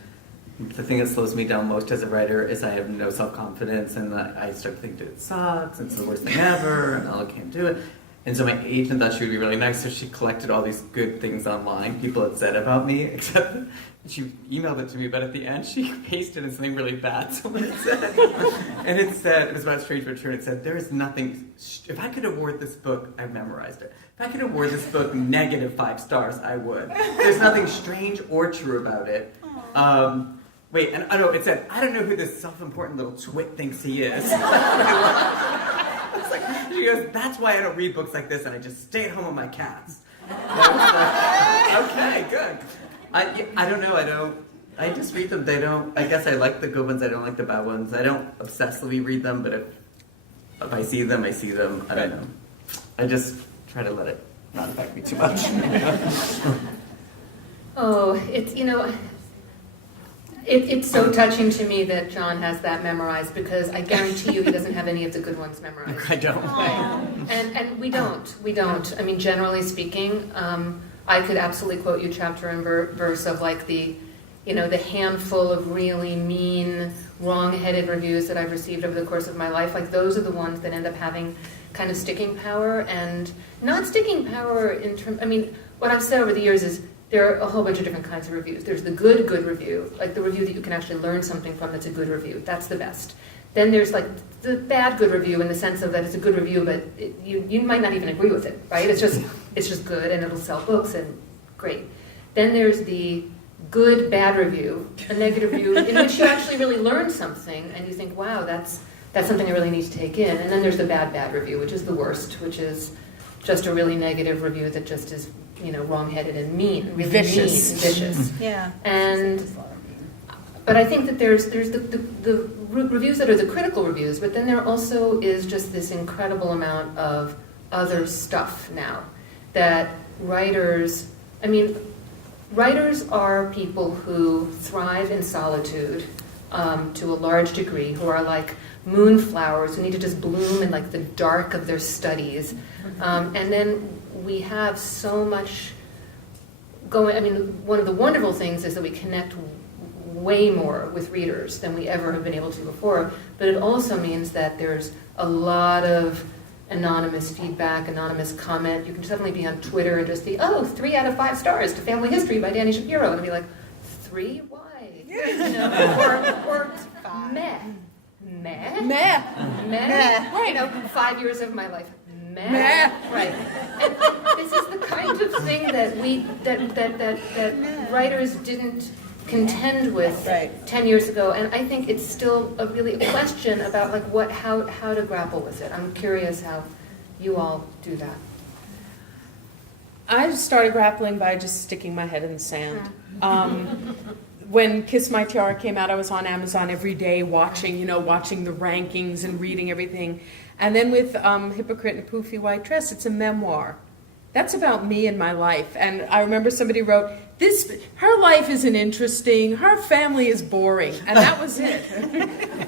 the thing that slows me down most as a writer is I have no self-confidence, and I start thinking it sucks, and it's the worst thing ever, and I can't do it. And so my agent thought she would be really nice, so she collected all these good things online people had said about me, except that she emailed it to me, but at the end she pasted in something really bad someone had said. And it was about Strange But True, and it said, there is nothing, if I could award this book, I've memorized it. If I could award this book -5 stars, I would. There's nothing strange or true about it. It said, I don't know who this self-important little twit thinks he is. She goes, that's why I don't read books like this, and I just stay at home with my cats. Okay, good. I don't know, I just read them. I guess I like the good ones, I don't like the bad ones. I don't obsessively read them, but if I see them, I see them. I don't know. I just try to let it not affect me too much. It's so touching to me that John has that memorized, because I guarantee you he doesn't have any of the good ones memorized. I don't. Right. And we don't. I mean, generally speaking, I could absolutely quote you chapter and verse of like the handful of really mean, wrong-headed reviews that I've received over the course of my life. Like those are the ones that end up having kind of sticking power, and not sticking power in terms. I mean, what I've said over the years is, there are a whole bunch of different kinds of reviews. There's the good review, like the review that you can actually learn something from that's a good review. That's the best. Then there's like the bad good review in the sense of that it's a good review, but you might not even agree with it, right? It's just good, and it'll sell books, and great. Then there's the good bad review, a negative review, in which you actually really learn something, and you think, wow, that's something I really need to take in. And then there's the bad review, which is the worst, which is just a really negative review that just is wrong-headed and mean, really vicious. Yeah. But I think that there's the reviews that are the critical reviews, but then there also is just this incredible amount of other stuff now that writers are people who thrive in solitude to a large degree, who are like moonflowers who need to just bloom in like the dark of their studies, and then we have so much going. I mean, one of the wonderful things is that we connect way more with readers than we ever have been able to before, but it also means that there's a lot of anonymous feedback, anonymous comment. You can suddenly be on Twitter and just be, 3 out of 5 stars to Family History by Dani Shapiro, and be like, 3? Why? Or meh. Right. 5 years of my life. Meh. Right. And this is the kind of thing that writers didn't contend with 10 years ago, and I think it's still a question about like how to grapple with it. I'm curious how you all do that. I started grappling by just sticking my head in the sand. When Kiss My Tiara came out, I was on Amazon every day watching the rankings and reading everything. And then with Hypocrite and Poofy White Dress, it's a memoir. That's about me and my life. And I remember somebody wrote, her life isn't interesting, her family is boring. And that was it.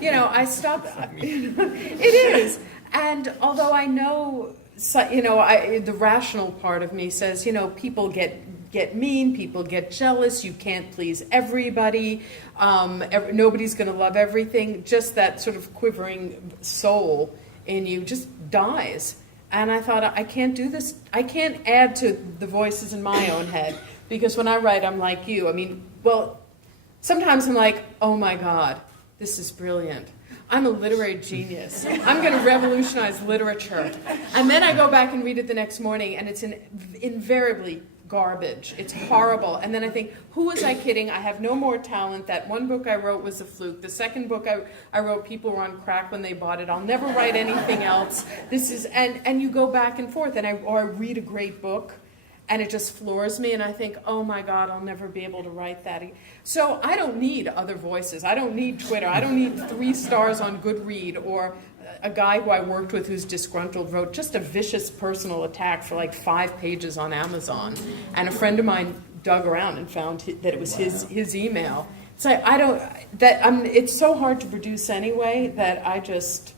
I stopped. It is. And although I know so, the rational part of me says, people get mean, people get jealous, you can't please everybody, nobody's going to love everything. Just that sort of quivering soul in you just dies. And I thought, I can't do this. I can't add to the voices in my own head, because when I write, I'm like you. Sometimes I'm like, oh my God, this is brilliant. I'm a literary genius. I'm going to revolutionize literature. And then I go back and read it the next morning, and it's invariably garbage. It's horrible. And then I think, who was I kidding? I have no more talent. That one book I wrote was a fluke. The second book I wrote, people were on crack when they bought it. I'll never write anything else. And you go back and forth, or I read a great book, and it just floors me, and I think, oh my God, I'll never be able to write that. So I don't need other voices. I don't need Twitter. I don't need 3 stars on Goodread, or a guy who I worked with who's disgruntled wrote just a vicious personal attack for like 5 pages on Amazon. And a friend of mine dug around and found that it was his email. So it's so hard to produce anyway that I just...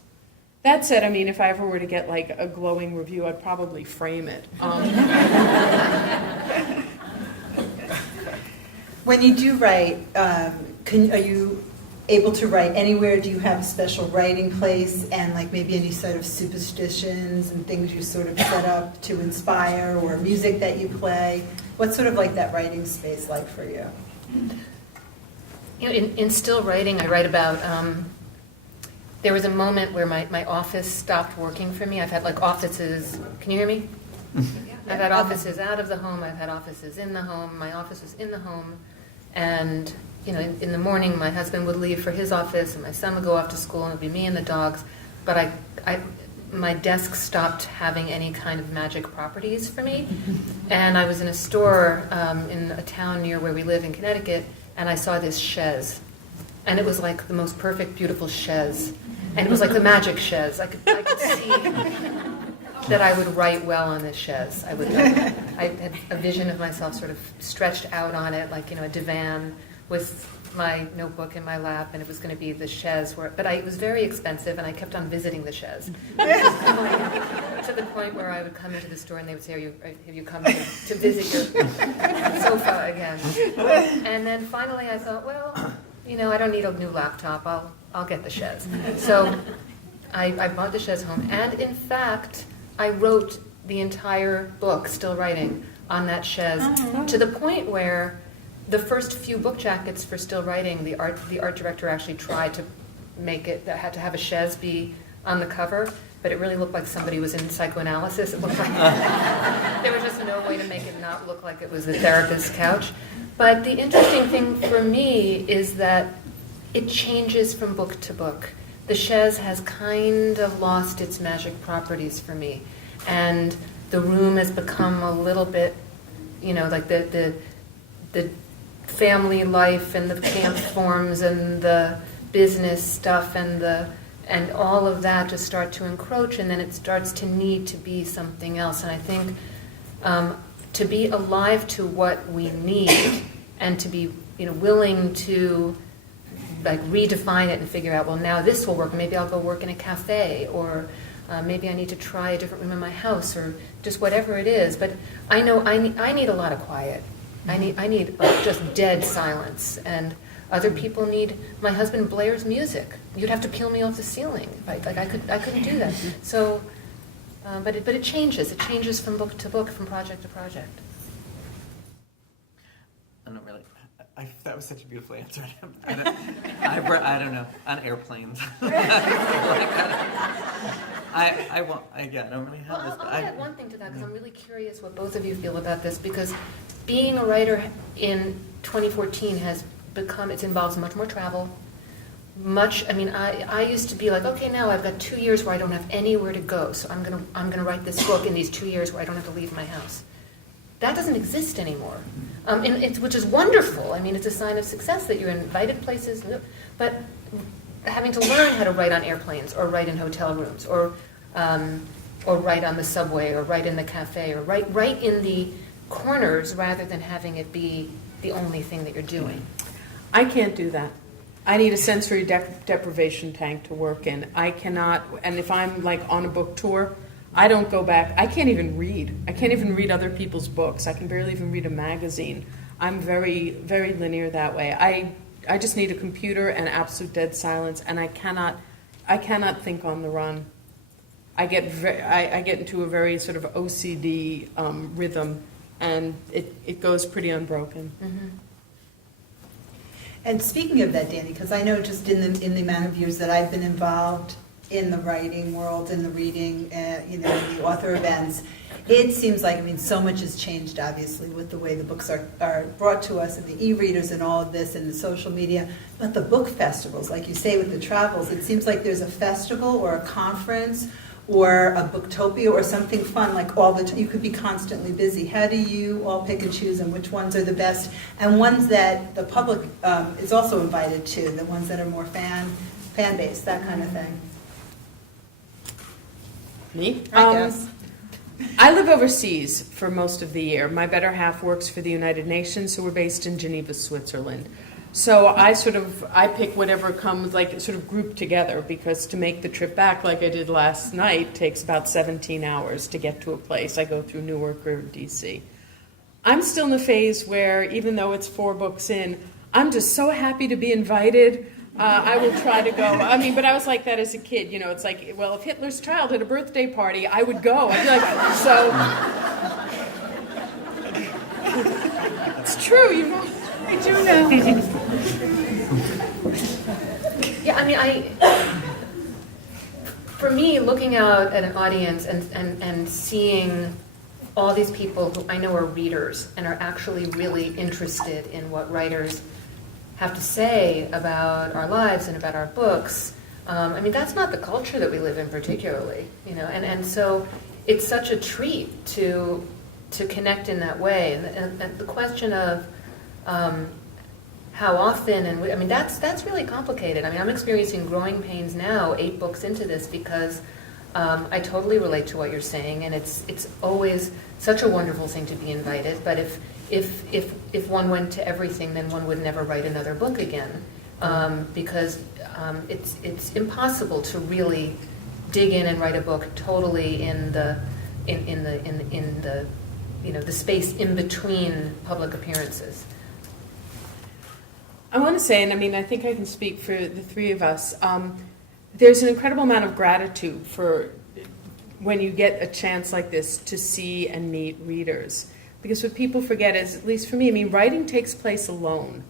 That said, if I ever were to get like a glowing review, I'd probably frame it. When you do write, are you able to write anywhere? Do you have a special writing place, and like maybe any sort of superstitions and things you sort of set up to inspire, or music that you play? What's sort of like that writing space like for you? In still writing, I write about... there was a moment where my office stopped working for me. I've had like offices, can you hear me? I've had offices out of the home, I've had offices in the home. My office was in the home, and in the morning my husband would leave for his office, and my son would go off to school, and it would be me and the dogs. But my desk stopped having any kind of magic properties for me. And I was in a store in a town near where we live in Connecticut, and I saw this chaise. And it was like the most perfect, beautiful chaise. And it was like the magic chaise. I could see that I would write well on this chaise. I had a vision of myself sort of stretched out on it, like, a divan with my notebook in my lap, and it was going to be the chaise. But it was very expensive, and I kept on visiting the chaise. To the point where I would come into the store, and they would say, have you come to visit your sofa again? And then finally I thought, well... I don't need a new laptop. I'll get the chaise. So I bought the chaise home, and in fact, I wrote the entire book, Still Writing, on that chaise, to the point where the first few book jackets for Still Writing, the art director actually tried to make it, that had to have a chaise be on the cover, but it really looked like somebody was in psychoanalysis. It looked like there was just no way to make it not look like it was the therapist's couch. But the interesting thing for me is that it changes from book to book. The chaise has kind of lost its magic properties for me. And the room has become a little bit, like the family life and the camp forms and the business stuff and all of that just start to encroach, and then it starts to need to be something else. And I think to be alive to what we need and to be willing to like redefine it and figure out, well, now this will work. Maybe I'll go work in a cafe, or maybe I need to try a different room in my house, or just whatever it is. But I know I need a lot of quiet. I need just dead silence. And other people need. My husband blares music. You'd have to peel me off the ceiling. I couldn't do that. So, but it changes. It changes from book to book, from project to project. I don't really. That was such a beautiful answer. I don't know. On airplanes. I won't. I don't really have this. I'll add one thing to that, because I'm really curious what both of you feel about this, because being a writer in 2014 has become, it involves much more travel. I used to be like, okay, now I've got 2 years where I don't have anywhere to go, so I'm gonna write this book in these 2 years where I don't have to leave my house. That doesn't exist anymore, which is wonderful. It's a sign of success that you're invited places, but having to learn how to write on airplanes, or write in hotel rooms, or write on the subway, or write in the cafe, or write in the corners rather than having it be the only thing that you're doing. I can't do that. I need a sensory deprivation tank to work in. I cannot, and if I'm like on a book tour, I don't go back. I can't even read. I can't even read other people's books. I can barely even read a magazine. I'm very, very linear that way. I just need a computer and absolute dead silence, and I cannot think on the run. I get into a very sort of OCD rhythm, and it goes pretty unbroken. Mm-hmm. And speaking of that, Danny, because I know just in the amount of years that I've been involved in the writing world, in the reading, in the author events, it seems like, so much has changed, obviously, with the way the books are brought to us and the e-readers and all of this and the social media. But the book festivals, like you say with the travels, it seems like there's a festival or a conference or a booktopia or something fun, like all the time. You could be constantly busy. How do you all pick and choose and which ones are the best? And ones that the public is also invited to, the ones that are more fan-based, that kind of thing. Me? I guess. I live overseas for most of the year. My better half works for the United Nations, so we're based in Geneva, Switzerland. So I pick whatever comes, like sort of grouped together, because to make the trip back like I did last night takes about 17 hours to get to a place. I go through Newark or DC. I'm still in the phase where, even though it's 4 books in, I'm just so happy to be invited. I will try to go. But I was like that as a kid. It's like, well, if Hitler's child had a birthday party, I would go. I'd be like, so. It's true, I do know. Yeah, for me, looking out at an audience and seeing all these people who I know are readers and are actually really interested in what writers have to say about our lives and about our books, that's not the culture that we live in particularly, and so it's such a treat to connect in that way. And the question of how often, and that's really complicated. I'm experiencing growing pains now, 8 books into this, because I totally relate to what you're saying, and it's always such a wonderful thing to be invited. But if one went to everything, then one would never write another book again, because it's impossible to really dig in and write a book totally in the the space in between public appearances. I want to say, and I think I can speak for the 3 of us, there's an incredible amount of gratitude for when you get a chance like this to see and meet readers. Because what people forget is, at least for me, writing takes place alone.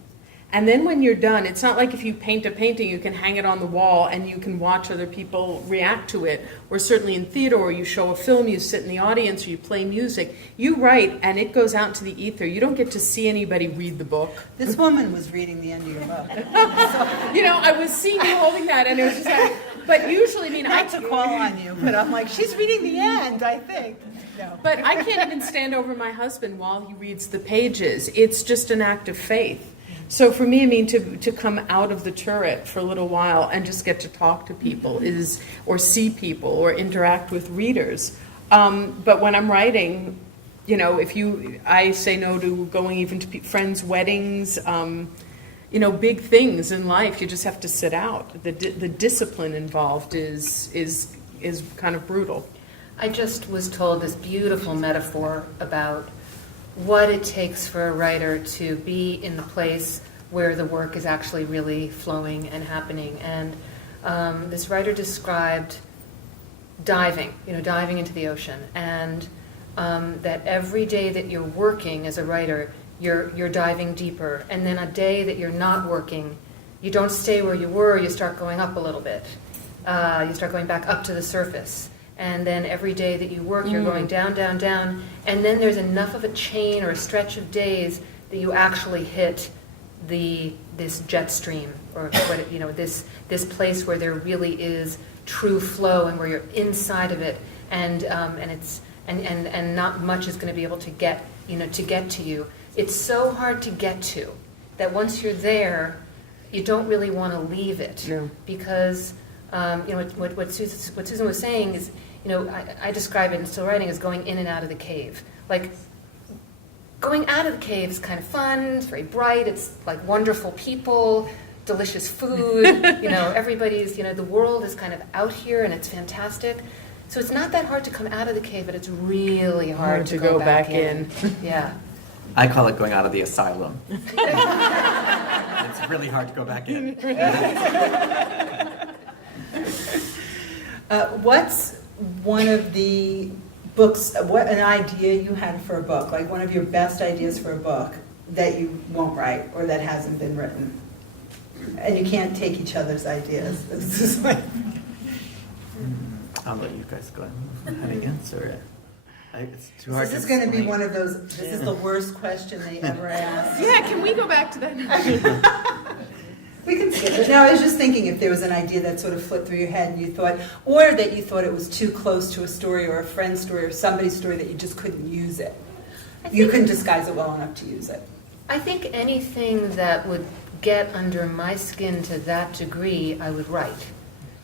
And then when you're done, it's not like if you paint a painting, you can hang it on the wall and you can watch other people react to it. Or certainly in theater, or you show a film, you sit in the audience, or you play music. You write, and it goes out into the ether. You don't get to see anybody read the book. This woman was reading the end of your book. I was seeing you holding that, and it was just like, but usually, Not to call on you, but I'm like, she's reading the end, I think. No. But I can't even stand over my husband while he reads the pages. It's just an act of faith. So for me, to come out of the turret for a little while and just get to talk to people or see people, or interact with readers. But when I'm writing, I say no to going even to friends' weddings, big things in life. You just have to sit out. The discipline involved is kind of brutal. I just was told this beautiful metaphor about what it takes for a writer to be in the place where the work is actually really flowing and happening. And this writer described diving into the ocean, and that every day that you're working as a writer, you're diving deeper. And then a day that you're not working, you don't stay where you were, you start going up a little bit. You start going back up to the surface. And then every day that you work, you're going down, down, down. And then there's enough of a chain or a stretch of days that you actually hit this jet stream, or this place where there really is true flow, and where you're inside of it, and not much is going to be able to get to you. It's so hard to get to that once you're there, you don't really want to leave it. No. Because what Susan was saying is, I describe it in Still Writing as going in and out of the cave. Like, going out of the cave is kind of fun, it's very bright, it's like wonderful people, delicious food, everybody's, the world is kind of out here and it's fantastic. So it's not that hard to come out of the cave, but it's really hard to go back in. Yeah. I call it going out of the asylum. It's really hard to go back in. What's one of the books, an idea you had for a book, like one of your best ideas for a book that you won't write or that hasn't been written? And you can't take each other's ideas. This is like... I'll let you guys go ahead and answer it. It's too hard This is to going to be explain. one of those, this is the worst question they ever asked. Yeah, can we go back to that? We can skip it. No, I was just thinking if there was an idea that sort of flipped through your head and you thought, or that you thought it was too close to a story or a friend's story or somebody's story that you just couldn't use it. You couldn't disguise it well enough to use it. I think anything that would get under my skin to that degree, I would write.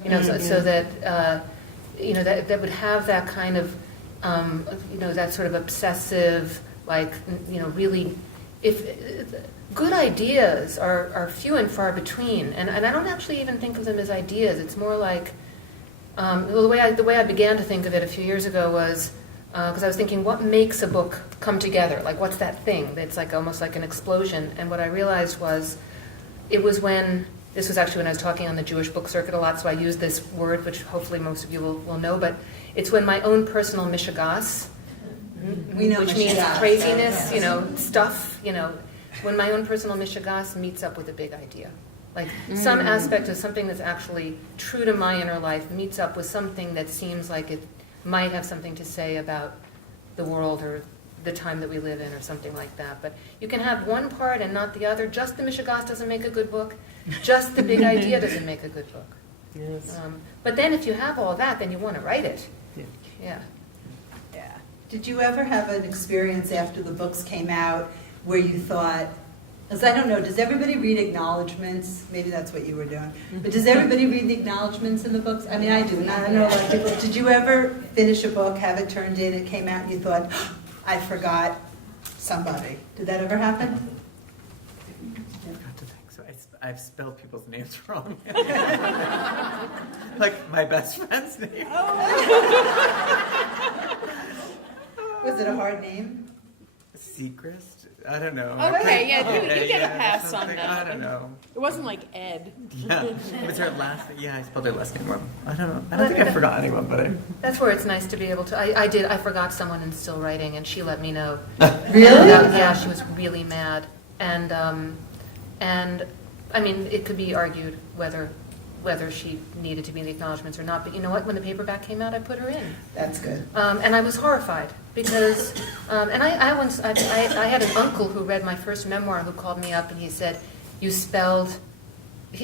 You know, so that you know that would have that kind of you know, that sort of obsessive, like, you know, really, if good ideas are few and far between, and I don't actually even think of them as ideas. It's more like well, the way I began to think of it a few years ago was because I was thinking, what makes a book come together? Like, what's that thing? It's like almost like an explosion. And what I realized was, it was when, this was actually when I was talking on the Jewish book circuit a lot, so I used this word, which hopefully most of you will know, but it's when my own personal mishigas, We know which means mishigas, craziness, yes. you know, stuff, you know, when my own personal mishigas meets up with a big idea. Like some aspect of something that's actually true to my inner life meets up with something that seems like it might have something to say about the world or the time that we live in or something like that. But you can have one part and not the other. Just the mishigas doesn't make a good book. Just the big idea doesn't make a good book. Yes. But then if you have all that, then you want to write it. Yeah. Yeah. Did you ever have an experience after the books came out where you thought, because I don't know, does everybody read acknowledgments? Maybe that's what you were doing. But does everybody read the acknowledgments in the books? I mean, I do, and I know a lot of people. Did you ever finish a book, have it turned in, it came out, and you thought, I forgot somebody? Did that ever happen? I forgot to think. So I've spelled people's names wrong. Like my best friend's name. Was it a hard name? Seacrest? I don't know. Okay, yeah, you get a pass on something. that. I don't know. It wasn't like Ed. Yeah. It was her last name. Yeah, I spelled her last name wrong. I don't know. I don't think I forgot anyone, but That's where it's nice to be able to. I forgot someone in still writing, and she let me know. Really? Yeah, she was really mad, and I mean, it could be argued whether she needed to be in the acknowledgments or not. But you know what? When the paperback came out, I put her in, That's good. and I was horrified because. And I had an uncle who read my first memoir who called me up and he said, "You spelled."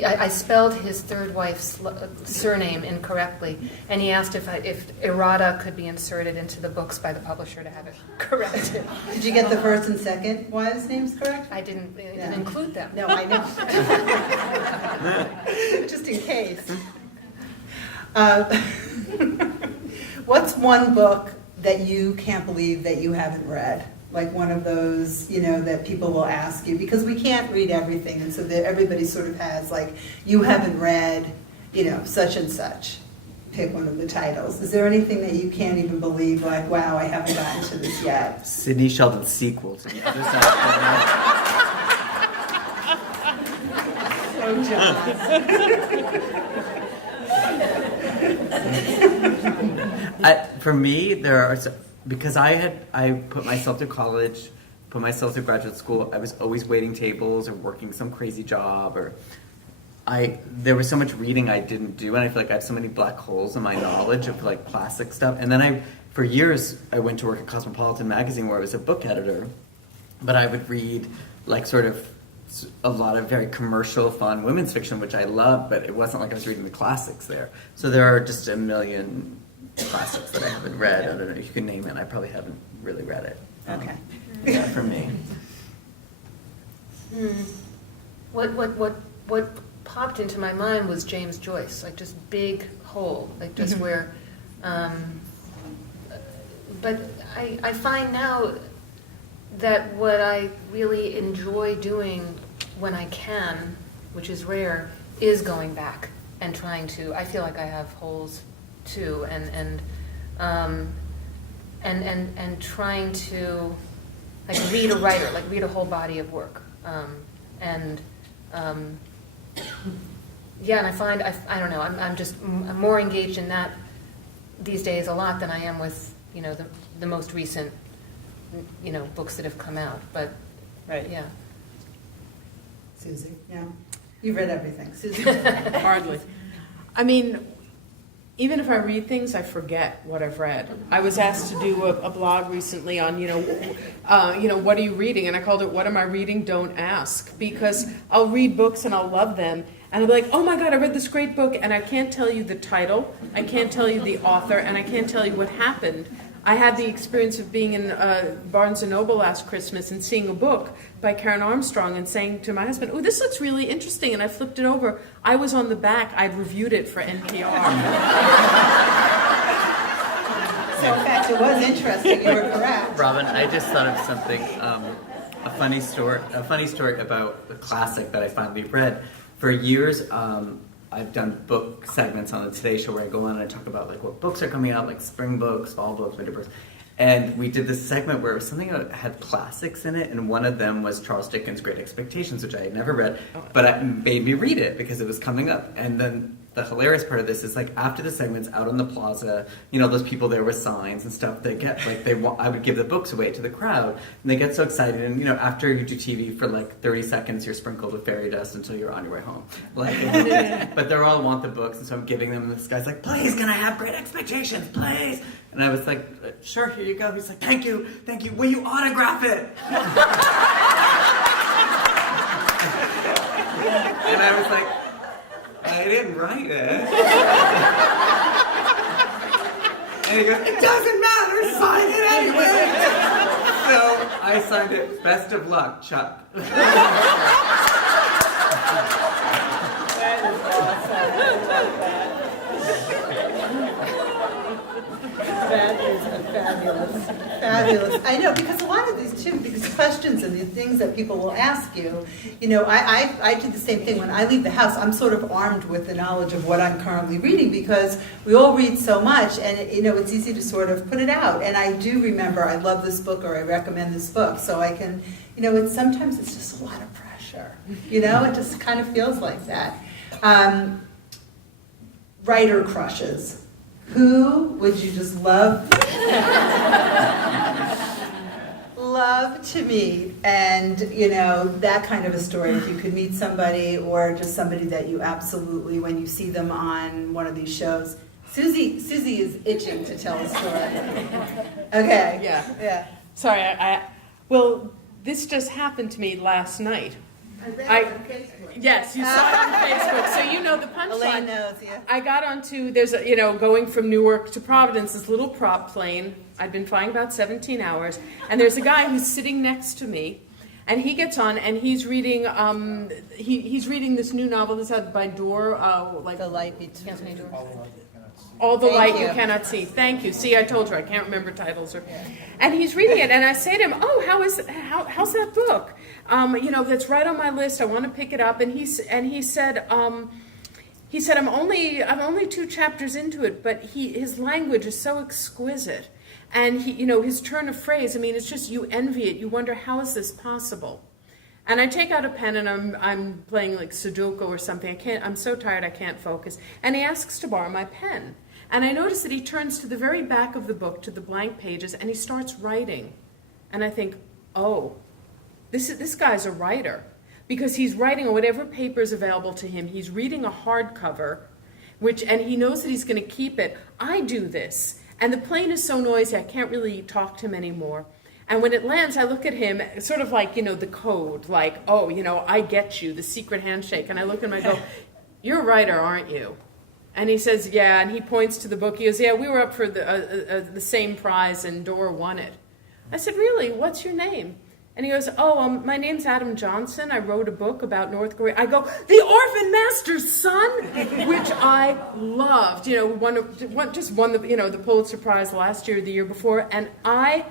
I spelled his third wife's surname incorrectly, and he asked if errata could be inserted into the books by the publisher to have it corrected. Did you get the first and second wives' names correct? I didn't Yeah. include them. No, I know. Just in case. What's one book that you can't believe that you haven't read? Like one of those, you know, that people will ask you, because we can't read everything, and so that everybody sort of has, like, you haven't read, you know, such and such. Pick one of the titles. Is there anything that you can't even believe, like, wow, I haven't gotten to this yet? Sidney Sheldon's sequel to the other side of the For me, there are because I put myself through college, put myself through graduate school. I was always waiting tables or working some crazy job, or there was so much reading I didn't do, and I feel like I have so many black holes in my knowledge of like classic stuff. And then for years, I went to work at Cosmopolitan magazine where I was a book editor, but I would read like sort of a lot of very commercial, fun women's fiction, which I loved, but it wasn't like I was reading the classics there. So there are just a million classics that I haven't read. I don't know, you can name it. I probably haven't really read it. Okay. Yeah, for me. What popped into my mind was James Joyce, like just big hole, like just where. But I find now that what I really enjoy doing when I can, which is rare, is going back and trying to. I feel like I have holes too, and and trying to like read a writer, like read a whole body of work. Yeah, and I find, I don't know, I'm more engaged in that these days a lot than I am with, the most recent, books that have come out, but, Right. yeah. Susie, yeah. You've read everything. Susie? Hardly. I mean, even if I read things, I forget what I've read. I was asked to do a blog recently on, what are you reading? And I called it, "What am I reading? Don't ask." Because I'll read books and I'll love them. And I'll be like, "Oh my God, I read this great book." And I can't tell you the title. I can't tell you the author. And I can't tell you what happened. I had the experience of being in Barnes & Noble last Christmas and seeing a book by Karen Armstrong and saying to my husband, "Oh, this looks really interesting." And I flipped it over. I was on the back. I'd reviewed it for NPR. So in fact, it was interesting. You were correct. Robin, I just thought of something, a funny story about a classic that I finally read. For years, I've done book segments on the Today Show where I go on and I talk about like what books are coming out, like spring books, fall books, winter books. And we did this segment where it was something that had classics in it, and one of them was Charles Dickens' Great Expectations, which I had never read, but it made me read it because it was coming up. And then the hilarious part of this is like after the segment's out on the plaza, those people there with signs and stuff, they get like I would give the books away to the crowd, and they get so excited. And after you do TV for like 30 seconds, you're sprinkled with fairy dust until you're on your way home. Like, but they all want the books, and so I'm giving them. And this guy's like, "Please, can I have Great Expectations, please?" And I was like, "Sure, here you go." He's like, thank you. Will you autograph it?" And I was like, "I didn't write it." And he goes, "It doesn't matter, sign it anyway." So I signed it. Best of luck, Chuck. That is fabulous. Fabulous. I know, because a lot of these questions and the things that people will ask you, I do the same thing. When I leave the house, I'm sort of armed with the knowledge of what I'm currently reading, because we all read so much, and it's easy to sort of put it out. And I do remember, I love this book, or I recommend this book, so I can, sometimes it's just a lot of pressure. It just kind of feels like that. Writer crushes. Who would you just love to meet? And, that kind of a story, if you could meet somebody, or just somebody that you absolutely, when you see them on one of these shows. Susie is itching to tell a story. Okay. Yeah. Sorry, well, this just happened to me last night. Yes, you saw it on Facebook, so you know the punchline. Elaine knows, yeah. I got onto, going from Newark to Providence, this little prop plane. I'd been flying about 17 hours, and there's a guy who's sitting next to me, and he gets on, and he's reading, he's reading this new novel that's out by Door, The Light Between. All the Thank Light you. You Cannot See. Thank you. See, I told you, I can't remember titles. And he's reading it, and I say to him, "Oh, how's that book? That's right on my list. I want to pick it up." And he said, "I'm only 2 chapters into it, but his language is so exquisite, and his turn of phrase. I mean, it's just you envy it. You wonder, how is this possible?" And I take out a pen, and I'm playing like Sudoku or something. I'm so tired I can't focus. And he asks to borrow my pen. And I notice that he turns to the very back of the book, to the blank pages, and he starts writing. And I think, oh, this guy's a writer, because he's writing on whatever paper is available to him. He's reading a hardcover, and he knows that he's going to keep it. I do this, and the plane is so noisy I can't really talk to him anymore. And when it lands, I look at him, sort of like, the code, like, "Oh, I get you," the secret handshake. And I look at him and I go, "You're a writer, aren't you?" And he says, "Yeah," and he points to the book. He goes, "Yeah, we were up for the same prize, and Dora won it." I said, "Really? What's your name?" And he goes, "Oh, my name's Adam Johnson. I wrote a book about North Korea." I go, "The Orphan Master's Son," which I loved. Won the Pulitzer Prize last year, or the year before. And I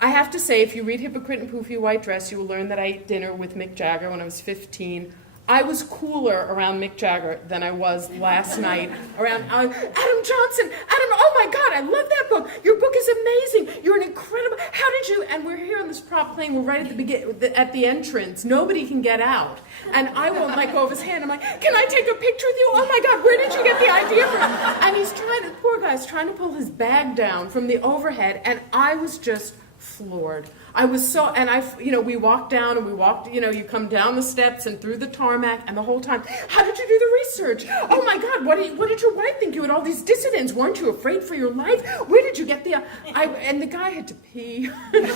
have to say, if you read Hypocrite and Poofy White Dress, you will learn that I ate dinner with Mick Jagger when I was 15. I was cooler around Mick Jagger than I was last night around Adam Johnson. Adam, oh my God, I love that book. Your book is amazing. You're an incredible. How did you? And we're here on this prop plane. We're right at the entrance. Nobody can get out, and I won't let go of his hand. I'm like, can I take a picture with you? Oh my God, where did you get the idea from? And he's trying. The poor guy's trying to pull his bag down from the overhead, and I was just floored. I was so, and we walked down and we walked, you come down the steps and through the tarmac, and the whole time, how did you do the research? Oh my God, what did your wife think? You had all these dissidents. Weren't you afraid for your life? Where did you get the, and the guy had to pee. He did.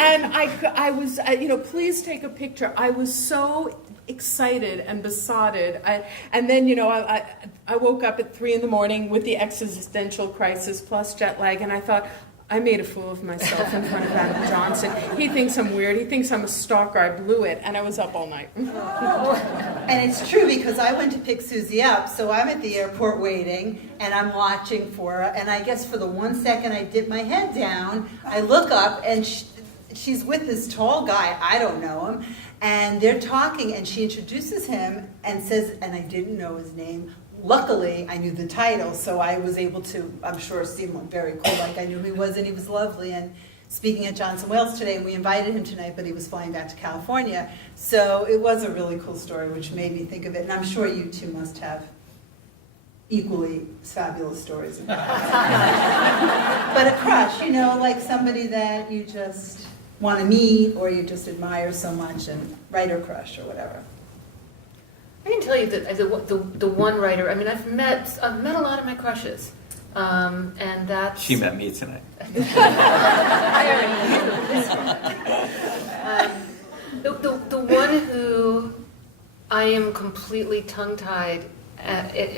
And I was, please take a picture. I was so excited and besotted. And then, I woke up at 3 a.m. with the existential crisis plus jet lag, and I thought, I made a fool of myself in front of Adam Johnson. He thinks I'm weird. He thinks I'm a stalker. I blew it, and I was up all night. And it's true because I went to pick Susie up, so I'm at the airport waiting, and I'm watching for her, and I guess for the 1 second I dip my head down, I look up, and she's with this tall guy, I don't know him, and they're talking, and she introduces him and says, and I didn't know his name. Luckily, I knew the title, so I was able to, I'm sure, seem very cool, like I knew who he was, and he was lovely. And speaking at Johnson Wales today, we invited him tonight, but he was flying back to California. So it was a really cool story, which made me think of it, and I'm sure you two must have equally fabulous stories about it. But a crush, like somebody that you just want to meet, or you just admire so much, and writer crush, or whatever. I can tell you that the one writer. I mean, I've met a lot of my crushes, and that's. She met me tonight. The one who I am completely tongue-tied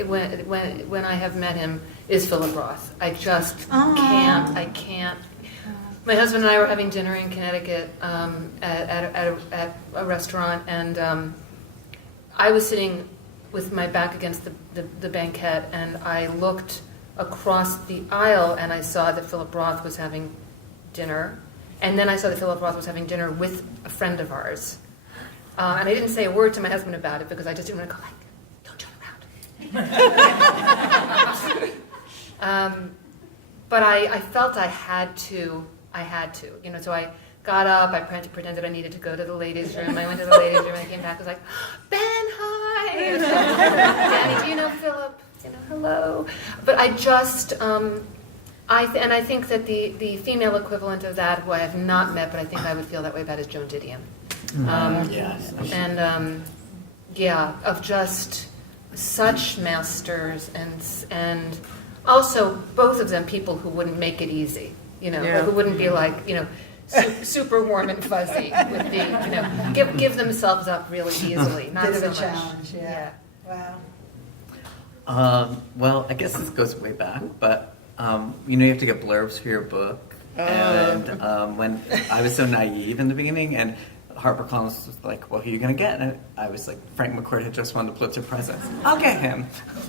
when I have met him is Philip Roth. I just can't. I can't. My husband and I were having dinner in Connecticut at a restaurant, and. I was sitting with my back against the banquette, and I looked across the aisle, and I saw that Philip Roth was having dinner, and then I saw that Philip Roth was having dinner with a friend of ours. And I didn't say a word to my husband about it because I just didn't want to go like, don't turn around. But I felt I had to, so I got up, I pretended I needed to go to the ladies' room. I went to the ladies' room and I came back, I was like, Ben, hi! Danny, do you know Philip? Hello. But I just, I think that the female equivalent of that, who I have not met, but I think I would feel that way about, is Joan Didion. Yes. And, of just such masters, and also both of them people who wouldn't make it easy, who wouldn't be like, super warm and fuzzy with the, give themselves up really easily. Not Bit of so a much. challenge, yeah. Wow. Well, I guess this goes way back, but you have to get blurbs for your book. And when I was so naive in the beginning, and HarperCollins was like, well, who are you going to get? And I was like, Frank McCourt had just won the Pulitzer Prize. I'll get him.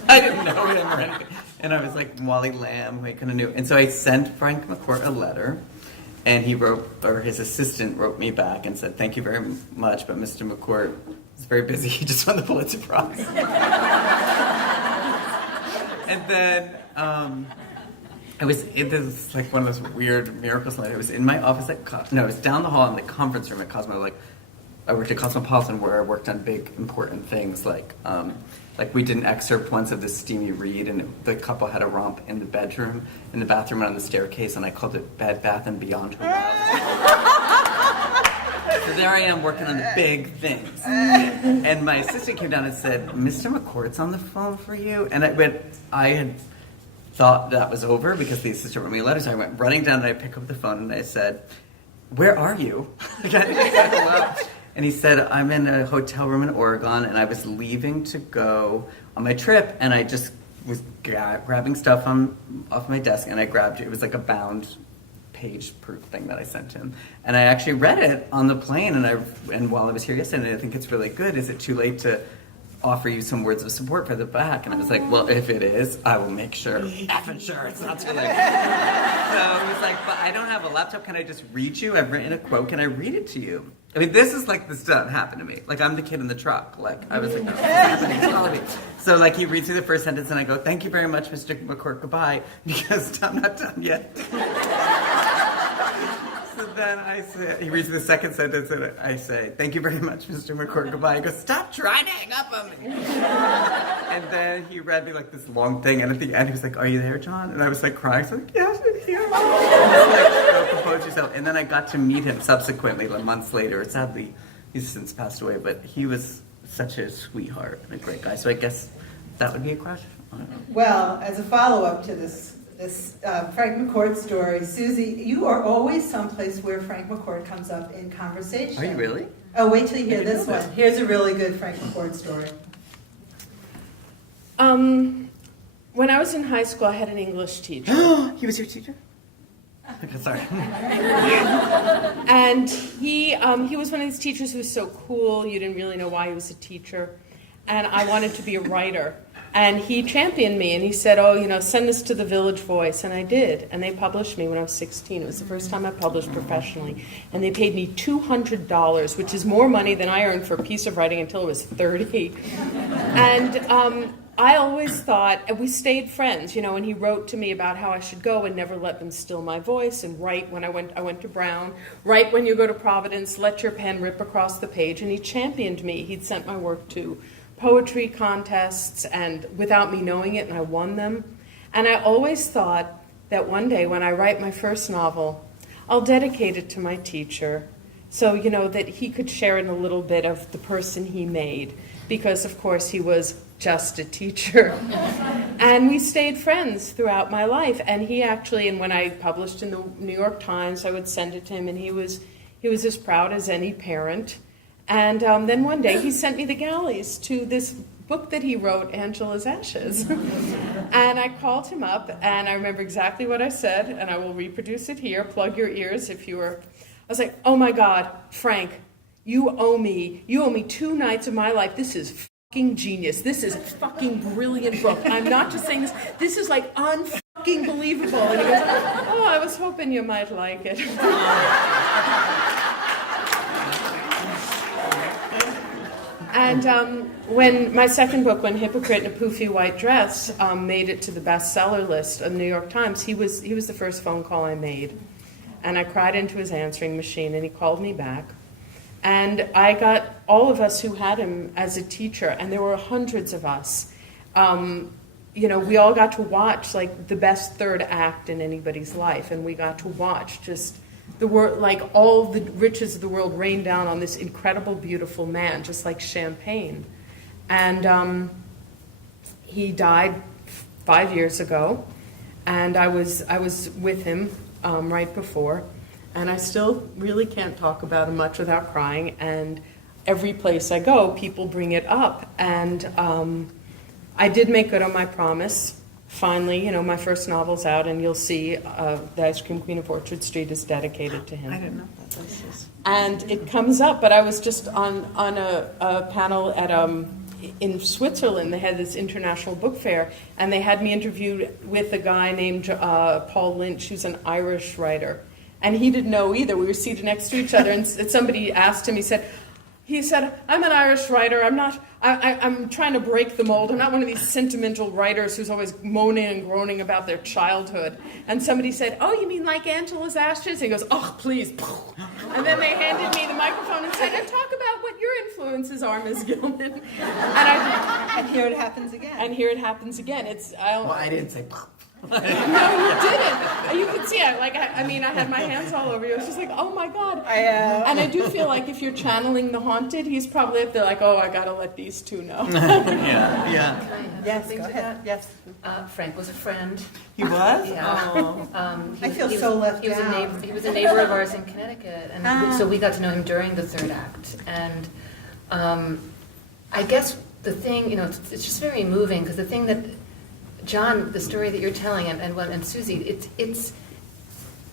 I didn't know him or anything. And I was like, Wally Lamb, who I kind of knew. And so I sent Frank McCourt a letter. And he wrote, or his assistant wrote me back and said, thank you very much, but Mr. McCourt is very busy. He just won the Pulitzer Prize. And then it was like one of those weird miracles. I was in my office I was down the hall in the conference room at Cosmo. I worked at Cosmopolitan, where I worked on big, important things like we did an excerpt once of this steamy read, and the couple had a romp in the bathroom and on the staircase, and I called it Bed Bath and Beyond Her House. So there I am working on the big things. And my assistant came down and said, Mr. McCourt's on the phone for you. And I had thought that was over because the assistant wrote me a letter, so I went running down and I picked up the phone and I said, where are you? And he said, I'm in a hotel room in Oregon, and I was leaving to go on my trip, and I just was grabbing stuff off my desk, and I grabbed it. It was like a bound page proof thing that I sent him. And I actually read it on the plane, and while I was here yesterday, I think it's really good. Is it too late to offer you some words of support for the back? And I was like, well, if it is, I will make sure. Effing sure it's not too late. So it was like, but I don't have a laptop. Can I just read you? I've written a quote. Can I read it to you? I mean, this is like this doesn't happen to me. Like, I'm the kid in the truck. Like, I was like, this is happening to all of me. So, like, he reads through the first sentence, and I go, thank you very much, Mr. McCourt, goodbye, because I'm not done yet. So then I say, he reads the second sentence, and I say, thank you very much, Mr. McCourt, goodbye. He goes, stop trying to hang up on me. And then he read me, like, this long thing, and at the end, he was like, are you there, John? And I was, like, crying. So I was like, yes, I'm here. Like, compose yourself. And then I got to meet him subsequently, like, months later. Sadly, he's since passed away, but he was such a sweetheart and a great guy. So I guess that would be a crush. I don't know. Well, as a follow-up to this Frank McCourt story, Susie, you are always someplace where Frank McCourt comes up in conversation. Are you really? Oh, wait till you hear I didn't this know one. that. Here's a really good Frank McCourt story. When I was in high school, I had an English teacher. He was your teacher? Okay, sorry. And he was one of these teachers who was so cool, you didn't really know why he was a teacher. And I wanted to be a writer. And he championed me, and he said, send this to the Village Voice. And I did. And they published me when I was 16. It was the first time I published professionally. And they paid me $200, which is more money than I earned for a piece of writing until I was 30. And I always thought, and we stayed friends, and he wrote to me about how I should go and never let them steal my voice, and write when I went to Brown, write when you go to Providence, let your pen rip across the page, and he championed me. He'd sent my work to poetry contests, and without me knowing it, and I won them. And I always thought that one day when I write my first novel, I'll dedicate it to my teacher, so, that he could share in a little bit of the person he made, because, of course, he was just a teacher. And we stayed friends throughout my life. And he actually, and when I published in the New York Times, I would send it to him, and he was as proud as any parent. And then one day he sent me the galleys to this book that he wrote, Angela's Ashes. And I called him up, and I remember exactly what I said, and I will reproduce it here. Plug your ears if you were. I was like, oh my God, Frank, you owe me 2 nights of my life. This is fucking genius. This is a fucking brilliant book. I'm not just saying this. This is like unfucking believable. And he goes, oh, I was hoping you might like it. And when my second book, When Hypocrite in a Poofy White Dress, made it to the bestseller list of the New York Times, he was the first phone call I made. And I cried into his answering machine, and he called me back. And I got all of us who had him as a teacher, and there were hundreds of us. We all got to watch like the best third act in anybody's life, and we got to watch just the world, like all the riches of the world rain down on this incredible, beautiful man, just like champagne. And he died 5 years ago, and I was with him right before. And I still really can't talk about him much without crying. And every place I go, people bring it up. And I did make good on my promise. Finally, my first novel's out, and you'll see The Ice Cream Queen of Orchard Street is dedicated to him. I didn't know that. And it comes up, but I was just on a panel at in Switzerland. They had this international book fair, and they had me interviewed with a guy named Paul Lynch, who's an Irish writer. And he didn't know either. We were seated next to each other, and somebody asked him, he said, I'm an Irish writer. I'm trying to break the mold. I'm not one of these sentimental writers who's always moaning and groaning about their childhood. And somebody said, oh, you mean like Angela's Ashes? And he goes, oh, please. And then they handed me the microphone and said, and talk about what your influences are, Ms. Gilman. And here it happens again. And here it happens again. I didn't say. No, you didn't. You could see it. I had my hands all over you. I was just like, oh my God. And I do feel like if you're channeling the haunted, he's probably up there like, oh, I gotta let these two know. Yeah. Yes, go ahead. Yes. Frank was a friend. He was? Yeah. I feel so left out. He was a neighbor of ours in Connecticut, and so we got to know him during the third act. And I guess the thing, it's just very moving, because the thing that John, the story that you're telling, and Susie,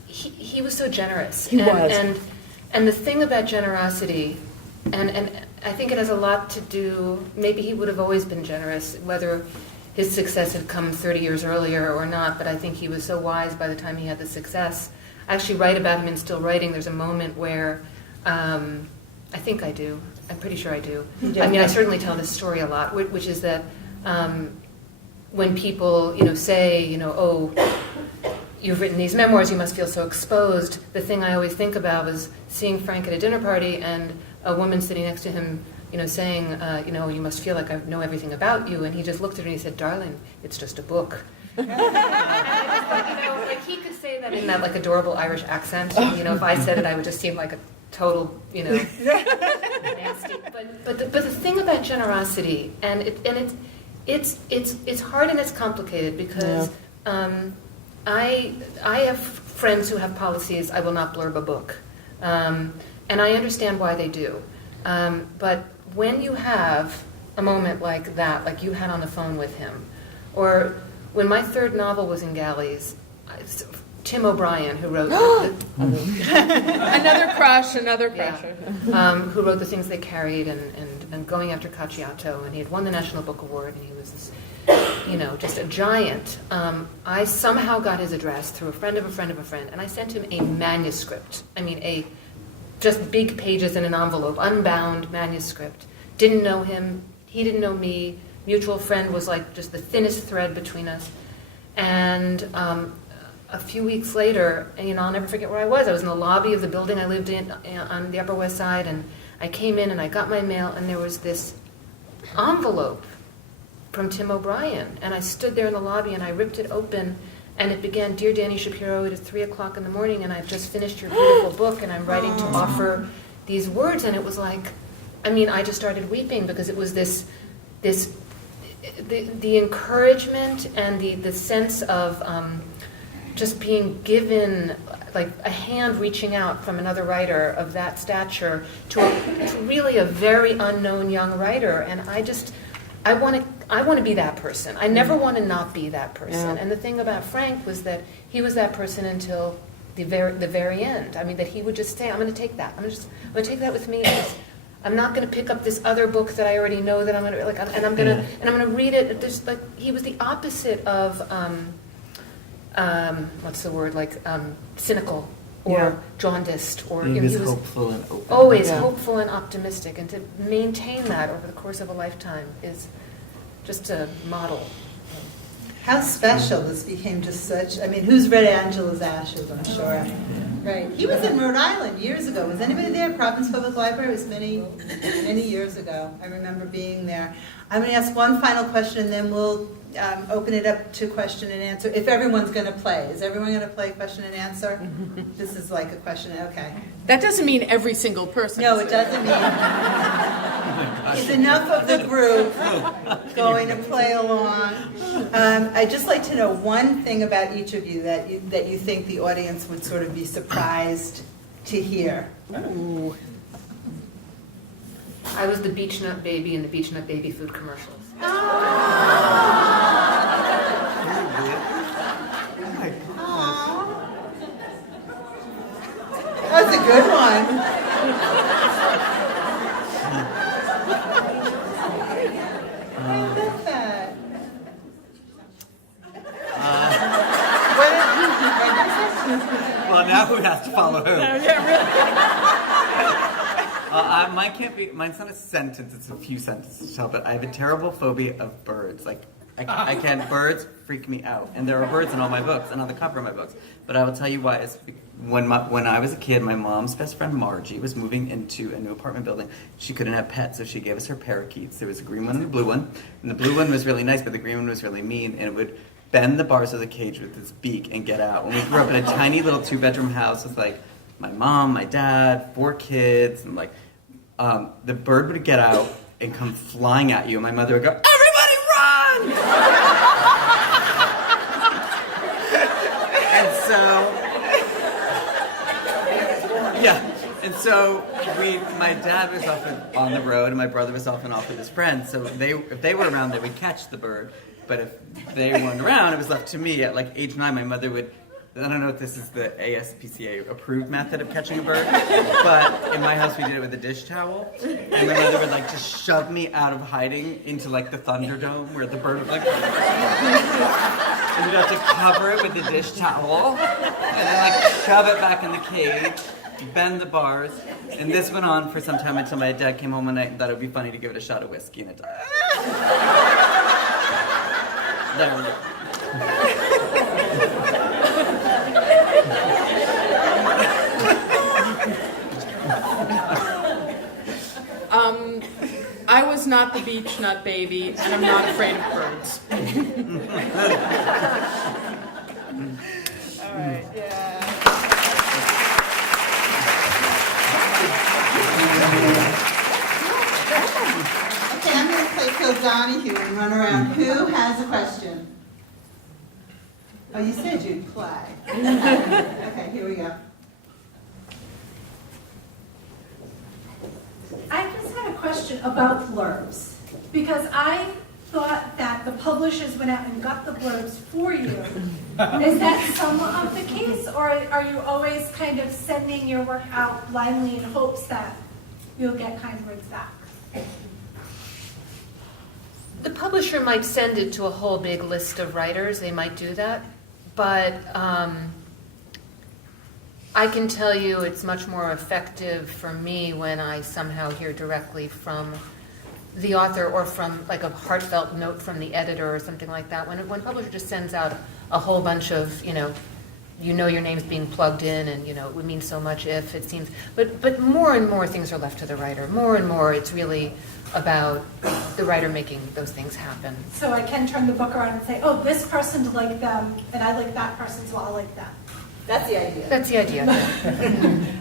he was so generous. He was. And the thing about generosity, and I think it has a lot to do, maybe he would have always been generous, whether his success had come 30 years earlier or not, but I think he was so wise by the time he had the success. I actually write about him in Still Writing. There's a moment where I think I do. I'm pretty sure I do. You do. I mean, I certainly tell this story a lot, which is that when people, say, oh, you've written these memoirs, you must feel so exposed. The thing I always think about was seeing Frank at a dinner party and a woman sitting next to him, saying, you must feel like I know everything about you. And he just looked at her and he said, darling, it's just a book. And I just thought, like he could say that in that like adorable Irish accent. If I said it, I would just seem like a total, nasty. But the thing about generosity, and it's hard and it's complicated because I have friends who have policies. I will not blurb a book, and I understand why they do. But when you have a moment like that, like you had on the phone with him, or when my third novel was in galleys, Tim O'Brien, who wrote Another crush. Who wrote The Things They Carried and Going After Cacciato, and he had won the National Book Award, and he was this, just a giant. I somehow got his address through a friend of a friend of a friend, and I sent him a manuscript. I mean, just big pages in an envelope, unbound manuscript. Didn't know him, he didn't know me. Mutual friend was like just the thinnest thread between us. And a few weeks later, and I'll never forget where I was. I was in the lobby of the building I lived in on the Upper West Side, and I came in and I got my mail, and there was this envelope from Tim O'Brien. And I stood there in the lobby and I ripped it open, and it began, Dear Danny Shapiro, it is 3:00 in the morning, and I've just finished your beautiful book, and I'm writing to offer these words. And it was like, I just started weeping because it was the encouragement and the sense of just being given like a hand reaching out from another writer of that stature to really a very unknown young writer. And I want to be that person. I never want to not be that person. Yeah. And the thing about Frank was that he was that person until the very end. That he would just say, I'm going to take that. I'm going to take that with me. I'm not going to pick up this other book that I already know that I'm going to like, and I'm going to read it. There's like he was the opposite of what's the word, like cynical or jaundiced, or he was hopeful and open. Always hopeful and optimistic, and to maintain that over the course of a lifetime is just a model. How special this became just such, who's read Angela's Ashes, I'm sure. Right. He was in Rhode Island years ago. Was anybody there? Providence Public Library? It was many, many years ago. I remember being there. I'm going to ask one final question, and then we'll open it up to question and answer. If everyone's going to play. Is everyone going to play question and answer? This is like a question. Okay. That doesn't mean every single person. No, it doesn't mean. Is enough of the group going to play along? I'd just like to know one thing about each of you that you think the audience would sort of be surprised to hear. Ooh. I was the Beech Nut Baby in the Beech Nut Baby food commercials. That's a good one. I love that. Well, now who has to follow who? Mine can't be. Mine's not a sentence. It's a few sentences to tell. But I have a terrible phobia of birds. Like I can't. Birds freak me out, and there are birds in all my books and on the cover of my books. But I will tell you why. It's when I was a kid, my mom's best friend Margie was moving into a new apartment building. She couldn't have pets, so she gave us her parakeets. There was a green one and a blue one, and the blue one was really nice, but the green one was really mean, and it would bend the bars of the cage with its beak and get out. When we grew up in a tiny little 2-bedroom house with like my mom, my dad, 4 kids, and like. The bird would get out and come flying at you, and my mother would go, "Everybody run!" And so my dad was often on the road, and my brother was often off with his friends. So if they were around, they would catch the bird. But if they weren't around, it was left to me. At like age 9, my mother would. I don't know if this is the ASPCA approved method of catching a bird, but in my house we did it with a dish towel, and my mother would like just shove me out of hiding into like the Thunderdome where the bird would like, and you'd have to cover it with the dish towel, and then like shove it back in the cage, bend the bars. And this went on for some time until my dad came home one night and thought it would be funny to give it a shot of whiskey and it died. There we go. I was not the beach nut baby, and I'm not afraid of birds. All right, yeah. Okay, I'm going to play Phil Donahue and run around. Who has a question? Oh, you said you'd play. Okay, here we go. I just had a question about blurbs, because I thought that the publishers went out and got the blurbs for you. Is that somewhat of the case, or are you always kind of sending your work out blindly in hopes that you'll get kind words back? The publisher might send it to a whole big list of writers. They might do that. But I can tell you it's much more effective for me when I somehow hear directly from the author or from like a heartfelt note from the editor or something like that. When a publisher just sends out a whole bunch of, you know your name's being plugged in and, it would mean so much if it seems. But more and more things are left to the writer. More and more it's really about the writer making those things happen. So I can turn the book around and say, oh, this person liked them, and I like that person, so I'll like them. That's the idea. That's the idea.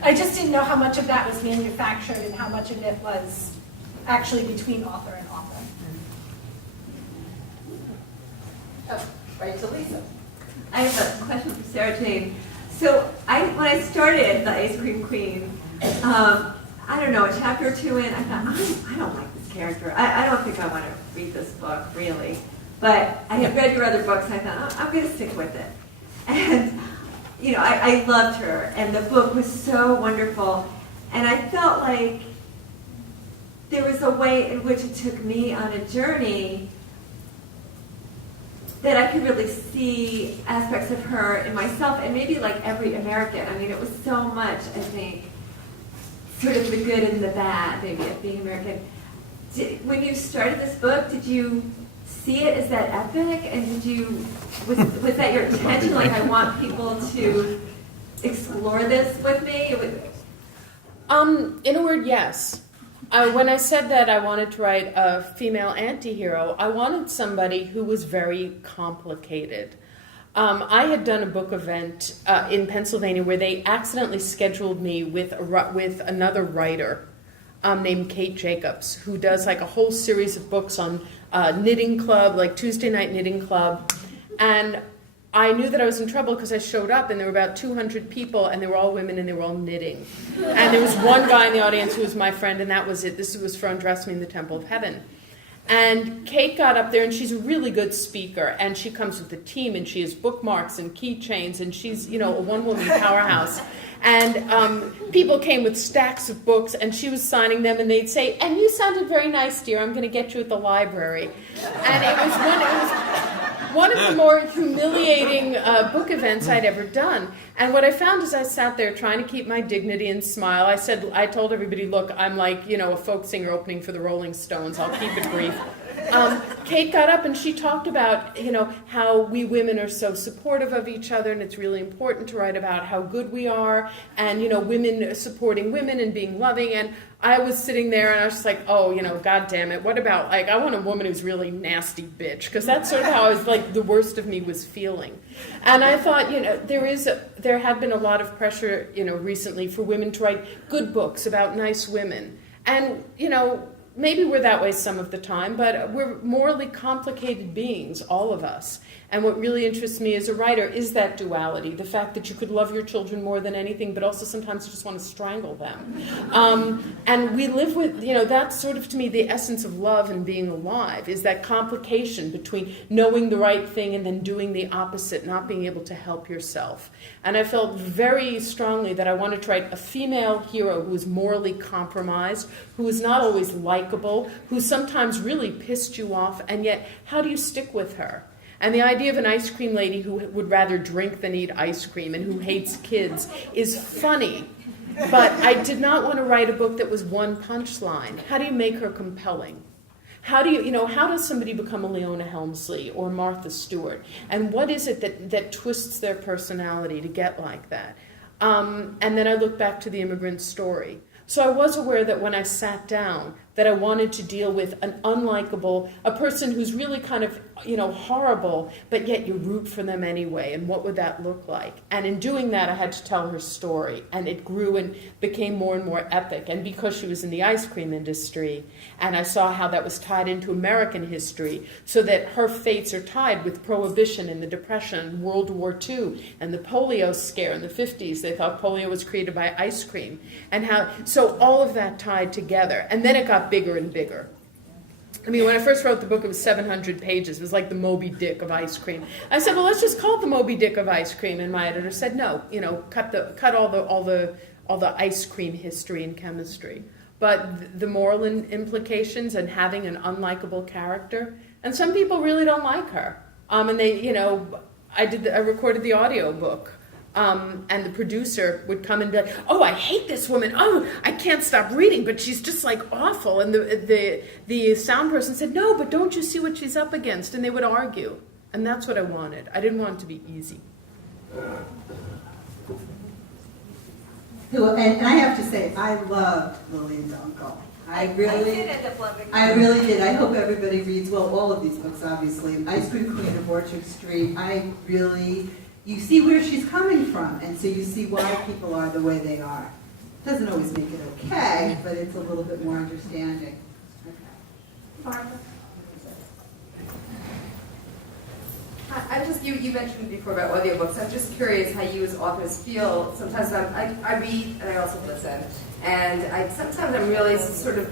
I just didn't know how much of that was manufactured and how much of it was actually between author and author. Oh, right to Lisa. I have a question for Sarah Jane. So when I started The Ice Cream Queen, I don't know, a chapter or two in, I thought, I don't like this character. I don't think I want to read this book, really. But I had read your other books, and I thought, I'm going to stick with it. And, I loved her, and the book was so wonderful. And I felt like there was a way in which it took me on a journey that I could really see aspects of her in myself, and maybe like every American. I mean, it was so much, I think, sort of the good and the bad, maybe, of being American. When you started this book, did you see it as that epic? And was that your intention? Like, I want people to explore this with me? In a word, yes. When I said that I wanted to write a female anti-hero, I wanted somebody who was very complicated. I had done a book event in Pennsylvania where they accidentally scheduled me with another writer named Kate Jacobs, who does like a whole series of books on knitting club, like Tuesday Night Knitting Club. And I knew that I was in trouble because I showed up and there were about 200 people and they were all women and they were all knitting. And there was one guy in the audience who was my friend, and that was it. This was for Undress Me in the Temple of Heaven. And Kate got up there, and she's a really good speaker, and she comes with a team, and she has bookmarks and keychains, and she's, a one-woman powerhouse. And people came with stacks of books, and she was signing them, and they'd say, and you sounded very nice, dear, I'm going to get you at the library. And it was one of the more humiliating book events I'd ever done. And what I found as I sat there trying to keep my dignity and smile, I told everybody, look, I'm like, a folk singer opening for the Rolling Stones. I'll keep it brief. Kate got up and she talked about, how we women are so supportive of each other, and it's really important to write about how good we are, and, women supporting women and being loving. And I was sitting there and I was just like, oh, God damn it. What about, I want a woman who's really nasty bitch, because that's sort of how I was, the worst of me was feeling. And I thought, there had been a lot of pressure, recently for women to write good books about nice women. And, maybe we're that way some of the time, but we're morally complicated beings, all of us. And what really interests me as a writer is that duality, the fact that you could love your children more than anything, but also sometimes you just want to strangle them. And we live with, that's sort of, to me, the essence of love and being alive, is that complication between knowing the right thing and then doing the opposite, not being able to help yourself. And I felt very strongly that I wanted to write a female hero who was morally compromised, who was not always likable, who sometimes really pissed you off, and yet how do you stick with her? And the idea of an ice cream lady who would rather drink than eat ice cream and who hates kids is funny. But I did not want to write a book that was one punchline. How do you make her compelling? How do how does somebody become a Leona Helmsley or Martha Stewart? And what is it that twists their personality to get like that? And then I look back to The Immigrant Story. So I was aware that when I sat down, that I wanted to deal with an unlikable, a person who's really kind of, horrible, but yet you root for them anyway, and what would that look like? And in doing that, I had to tell her story, and it grew and became more and more epic. And because she was in the ice cream industry, and I saw how that was tied into American history, so that her fates are tied with Prohibition and the Depression, World War II, and the polio scare in the 50s. They thought polio was created by ice cream, and so all of that tied together. And then it got bigger and bigger. I mean, when I first wrote the book, it was 700 pages. It was like the Moby Dick of ice cream. I said, well, let's just call it the Moby Dick of ice cream. And my editor said, no, cut all the ice cream history and chemistry. But the moral implications and having an unlikable character, and some people really don't like her. And they, I recorded the audio book. And the producer would come and be like, oh, I hate this woman. Oh, I can't stop reading, but she's just like awful. And the sound person said, no, but don't you see what she's up against? And they would argue. And that's what I wanted. I didn't want it to be easy. And I have to say, I loved Lillian's Uncle. I did end up loving I really did. I hope everybody reads, all of these books, obviously. Ice Cream Queen of Orchard Street. You see where she's coming from, and so you see why people are the way they are. Doesn't always make it okay, but it's a little bit more understanding. Okay. Barbara. You mentioned before about audiobooks. I'm just curious how you as authors feel. Sometimes I read and I also listen, and sometimes I'm really sort of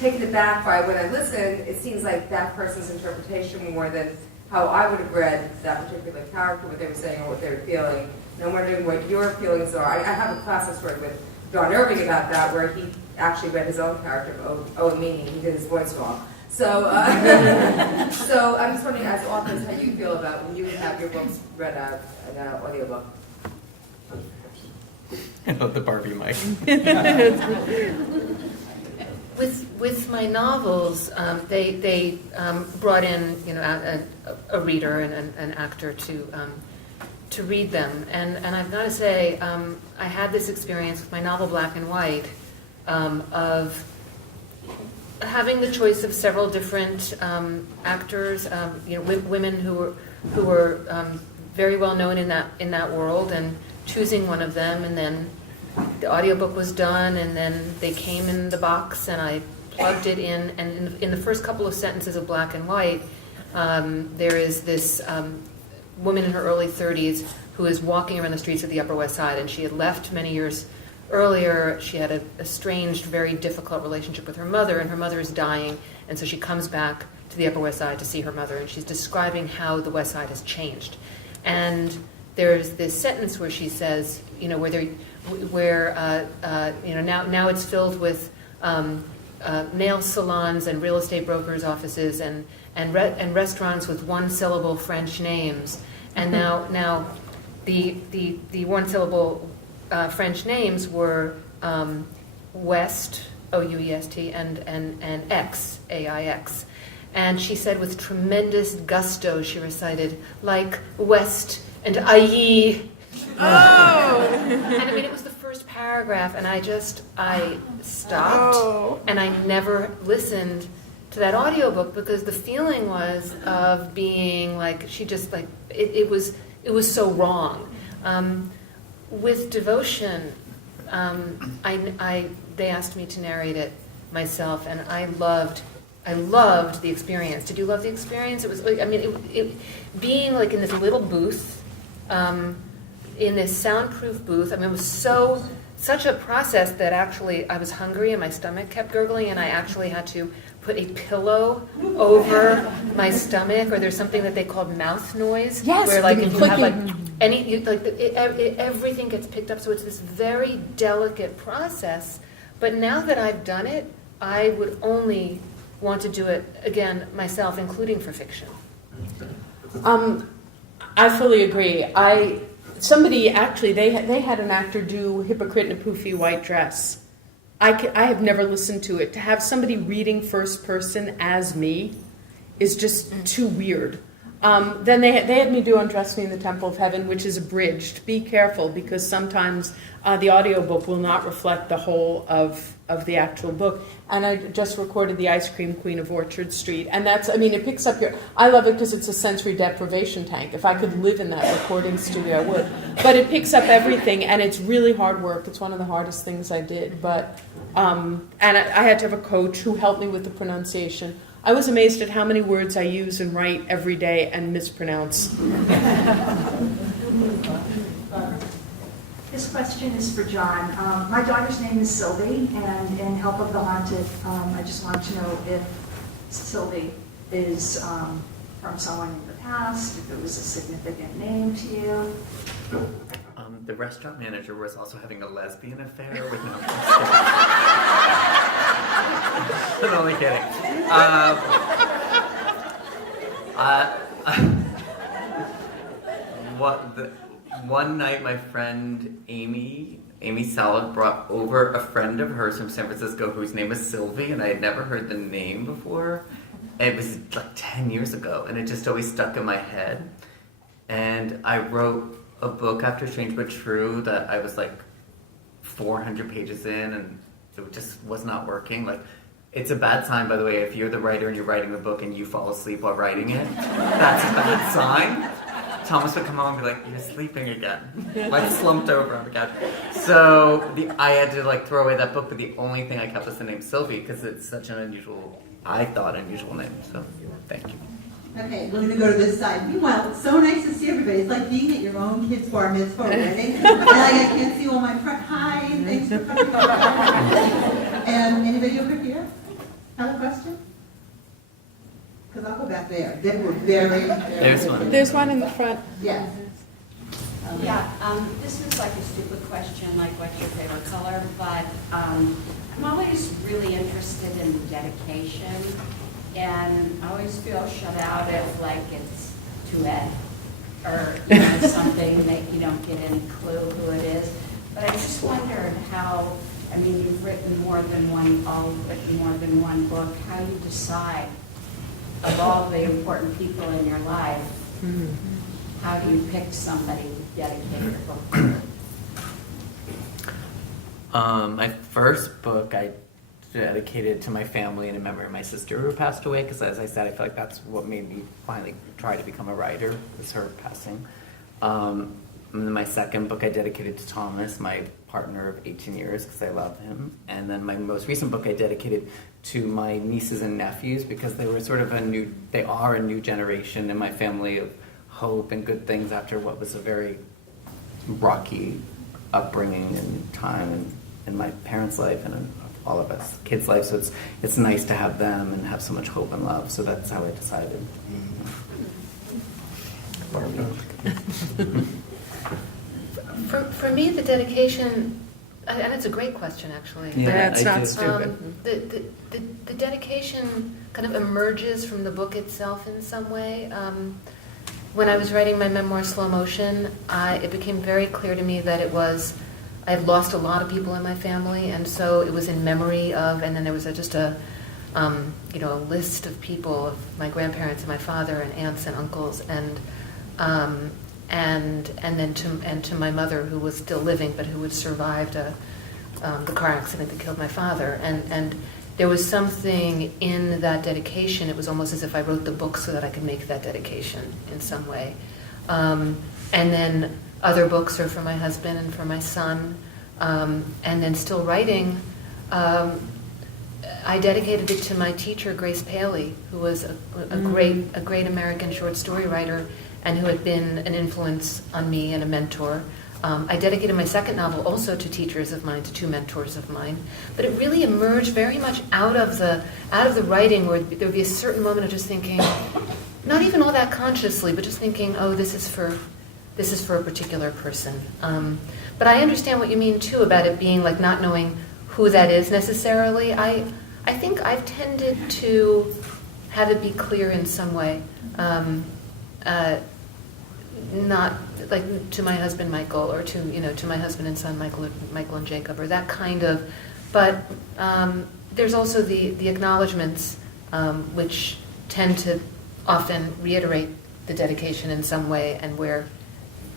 taken aback by when I listen. It seems like that person's interpretation more than how I would have read that particular character, what they were saying or what they were feeling. And I'm wondering what your feelings are. I have a classic story with Don Irving about that, where he actually read his own character, Owen Meany. He did his voice wrong. So, so I'm just wondering, as authors, how you feel about when you have your books read out in an audiobook. I love the Barbie mic. With my novels, they brought in a reader and an actor to read them, and I've got to say I had this experience with my novel Black and White of having the choice of several different actors, women who were very well known in that world, and choosing one of them, and then the audiobook was done, and then they came in the box, and I plugged it in. And in the first couple of sentences of Black and White, there is this woman in her early 30s who is walking around the streets of the Upper West Side, and she had left many years earlier. She had a estranged, very difficult relationship with her mother, and her mother is dying, and so she comes back to the Upper West Side to see her mother, and she's describing how the West Side has changed. And there's this sentence where she says, now it's filled with nail salons and real estate brokers' offices and restaurants with one-syllable French names, and now the one-syllable French names were West, O-U-E-S-T, and X, A-I-X. And she said with tremendous gusto, she recited, like West and Aye. Oh! And I mean, it was the first paragraph, and I stopped, and I never listened to that audiobook because the feeling was of being like, she just like, it was so wrong. With Devotion, they asked me to narrate it myself, and I loved the experience. Did you love the experience? It was like, being like in this little booth, in this soundproof booth. It was such a process that actually I was hungry and my stomach kept gurgling, and I actually had to put a pillow over my stomach, or there's something that they called mouth noise, where like if you have like everything gets picked up. So it's this very delicate process. But now that I've done it, I would only want to do it again myself, including for fiction. I fully agree. somebody actually, they had an actor do Hypocrite in a Poofy White Dress. I have never listened to it. To have somebody reading first person as me is just too weird. Then they had me do Undress Me in the Temple of Heaven, which is abridged. Be careful, because sometimes the audiobook will not reflect the whole of the actual book. And I just recorded The Ice Cream Queen of Orchard Street. And it picks up I love it because it's a sensory deprivation tank. If I could live in that recording studio, I would. But it picks up everything, and it's really hard work. It's one of the hardest things I did. But, and I had to have a coach who helped me with the pronunciation. I was amazed at how many words I use and write every day and mispronounce. This question is for John. My daughter's name is Sylvie, and in Help of the Haunted, I just want to know if Sylvie is from someone in your past, if it was a significant name to you. The restaurant manager was also having a lesbian affair with no. I'm only kidding. One night, my friend Amy Salad brought over a friend of hers from San Francisco whose name was Sylvie, and I had never heard the name before. And it was like 10 years ago, and it just always stuck in my head. And I wrote a book after Strange But True that I was like 400 pages in, and it just was not working. Like, it's a bad sign, by the way, if you're the writer and you're writing the book and you fall asleep while writing it. That's a bad sign. Thomas would come home and be like, "You're sleeping again." Like, slumped over on the couch. So I had to like throw away that book, but the only thing I kept was the name Sylvie, because it's such an unusual name. So thank you. Okay, we're going to go to this side. Meanwhile, it's so nice to see everybody. It's like being at your own kid's bar mitzvah wedding. And like, I can't see all my friends. Hi, thanks for coming over. And anybody over here have a question? Because I'll go back there. They were very There's one. There's one in the front. Yes. This is like a stupid question, like what's your favorite color, but I'm always really interested in dedication, and I always feel shut out if like it's to Ed, or something that you don't get any clue who it is. But I just wondered how, you've written more than one book, how you decide of all the important people in your life, how do you pick somebody to dedicate your book to? My first book I dedicated to my family and in memory of my sister who passed away, because as I said, I feel like that's what made me finally try to become a writer, was her passing. And then my second book I dedicated to Thomas, my partner of 18 years, because I love him. And then my most recent book I dedicated to my nieces and nephews, because they were sort of they are a new generation in my family of hope and good things after what was a very rocky upbringing and time in my parents' life and in all of us kids' life. So it's nice to have them and have so much hope and love. So that's how I decided. For me, the dedication, and it's a great question, actually. Yeah, it's not stupid. The dedication kind of emerges from the book itself in some way. When I was writing my memoir, Slow Motion, it became very clear to me that I had lost a lot of people in my family, and so it was in memory of, and then there was just a list of people, of my grandparents and my father and aunts and uncles, and then to my mother, who was still living but who had survived the car accident that killed my father, and there was something in that dedication. It was almost as if I wrote the book so that I could make that dedication in some way. And then other books are for my husband and for my son. And then still writing, I dedicated it to my teacher, Grace Paley, who was a great American short story writer and who had been an influence on me and a mentor. I dedicated my second novel also to teachers of mine, to two mentors of mine. But it really emerged very much out of the writing, where there would be a certain moment of just thinking, not even all that consciously, but just thinking, oh, this is for a particular person. But I understand what you mean too about it being like not knowing who that is necessarily. I think I've tended to have it be clear in some way. not like to my husband Michael, or to my husband and son Michael and Jacob, or that kind of. But there's also the acknowledgments, which tend to often reiterate the dedication in some way, and where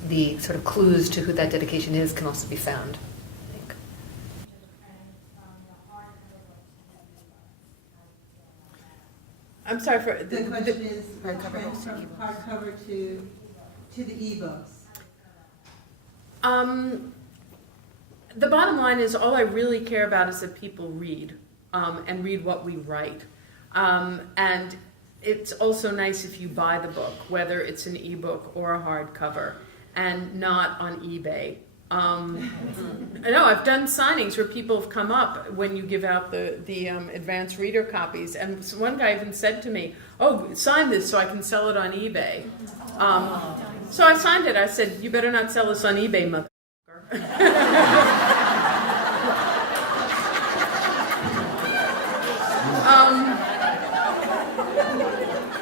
the sort of clues to who that dedication is can also be found, I think. I'm sorry for The question is, from hardcover to the ebooks. The bottom line is, all I really care about is that people read, and read what we write. And it's also nice if you buy the book, whether it's an ebook or a hardcover, and not on eBay. I know I've done signings where people have come up when you give out the advanced reader copies, and one guy even said to me, "Oh, sign this so I can sell it on eBay." So I signed it. I said, "You better not sell this on eBay, mother."